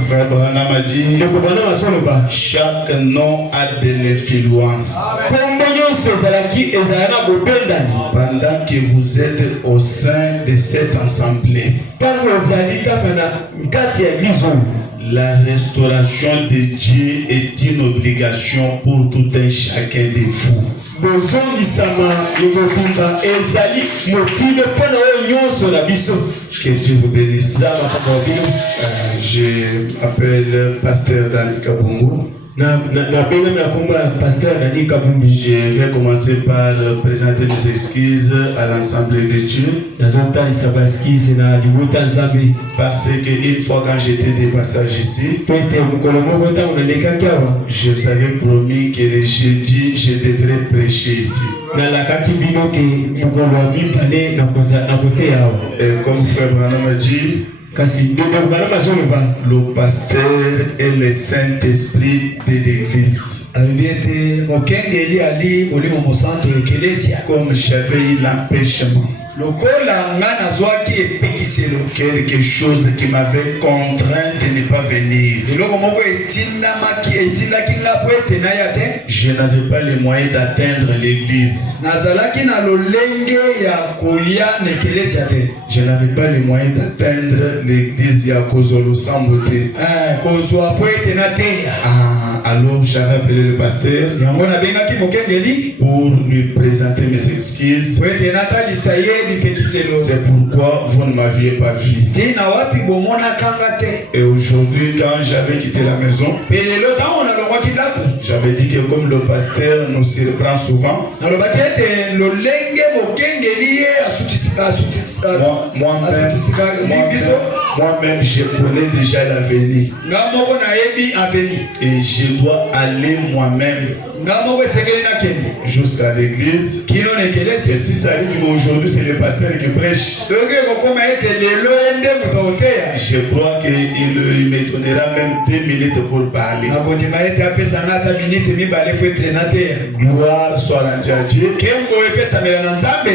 Frère Branham a dit, chaque nom a de l'influence. Pendant que vous êtes au sein de cette assemblée, la restauration de Dieu est une obligation pour tout un chacun de vous. Que Dieu vous bénisse. Je m'appelle Pasteur Dani Kabungu. Je vais commencer par présenter mes excuses à l'Assemblée de Dieu. Parce qu'une fois quand j'étais de passage ici, je vous avais promis que le jeudi, je devrais prêcher ici. Et comme Frère Branham a dit, le pasteur est le Saint-Esprit de l'Église. Comme j'avais eu l'empêchement, quelque chose qui m'avait contraint de ne pas venir. Je n'avais pas les moyens d'atteindre l'église. Je n'avais pas les moyens d'atteindre l'église Yakozolo Sambote. Alors j'avais appelé le pasteur pour lui présenter mes excuses. C'est pourquoi vous ne m'aviez pas vu. Et aujourd'hui, quand j'avais quitté la maison, j'avais dit que comme le pasteur nous surprend souvent, moi-même, je connais déjà l'avenir. Et je dois aller moi-même jusqu'à l'église. Et si ça arrive qu'aujourd'hui c'est le pasteur qui prêche, je crois qu'il me donnera même même 2 minutes pour parler. Gloire soit à Dieu.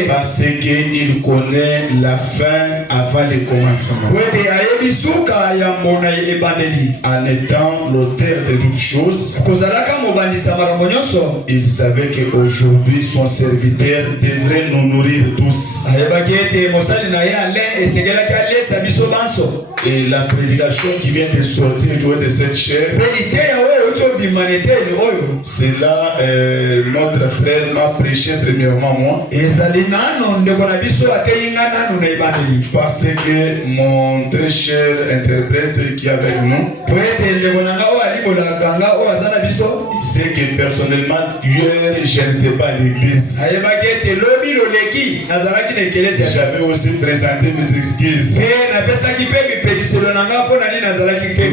Parce qu'il connaît la fin avant le commencement. En étant l'auteur de toutes choses, il savait qu'aujourd'hui son serviteur devrait nous nourrir tous. Et la prédication qui vient de sortir de cette chair, c'est là notre frère m'a prêché premièrement moi. Parce que mon très cher interprète qui est avec nous, c'est que personnellement hier je n'étais pas à l'église. J'avais aussi présenté mes excuses.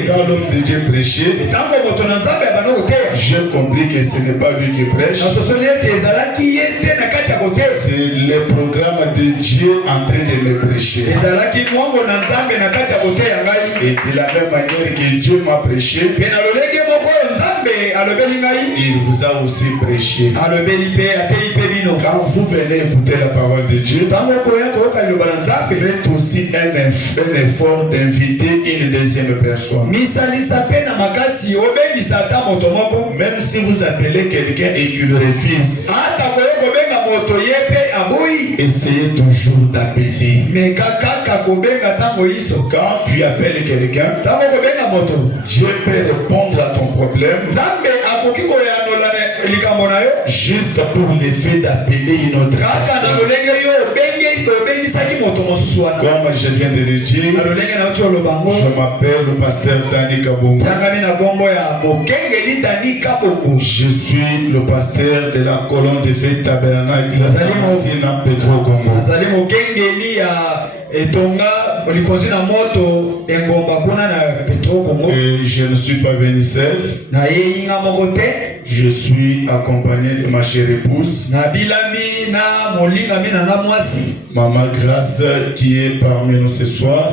Quand l'homme de Dieu prêchait, j'ai compris que ce n'est pas lui qui prêche. C'est le programme de Dieu en train de me prêcher. Et de la même manière que Dieu m'a prêché, il vous a aussi prêché. Quand vous venez écouter la parole de Dieu, faites aussi un effort d'inviter une deuxième personne. Même si vous appelez quelqu'un et qu'il refuse, essayez toujours d'appeler. Quand tu appelles quelqu'un, Dieu peut répondre à ton problème juste pour le fait d'appeler une autre personne. Comme je viens de le dire, je m'appelle le pasteur Dani Kabongo. Je suis le pasteur de la colonne de fête tabernacle Sina Petro Congo. Et je ne suis pas venu seul. Je suis accompagné de ma chère épouse, Maman Grâce, qui est parmi nous ce soir.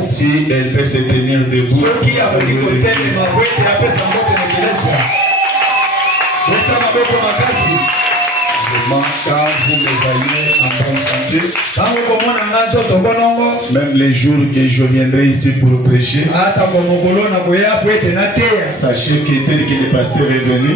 Si elle peut se tenir debout, quand vous me voyez en bonne santé, même les jours que je viendrai ici pour prêcher, sachez que tel que le pasteur est venu,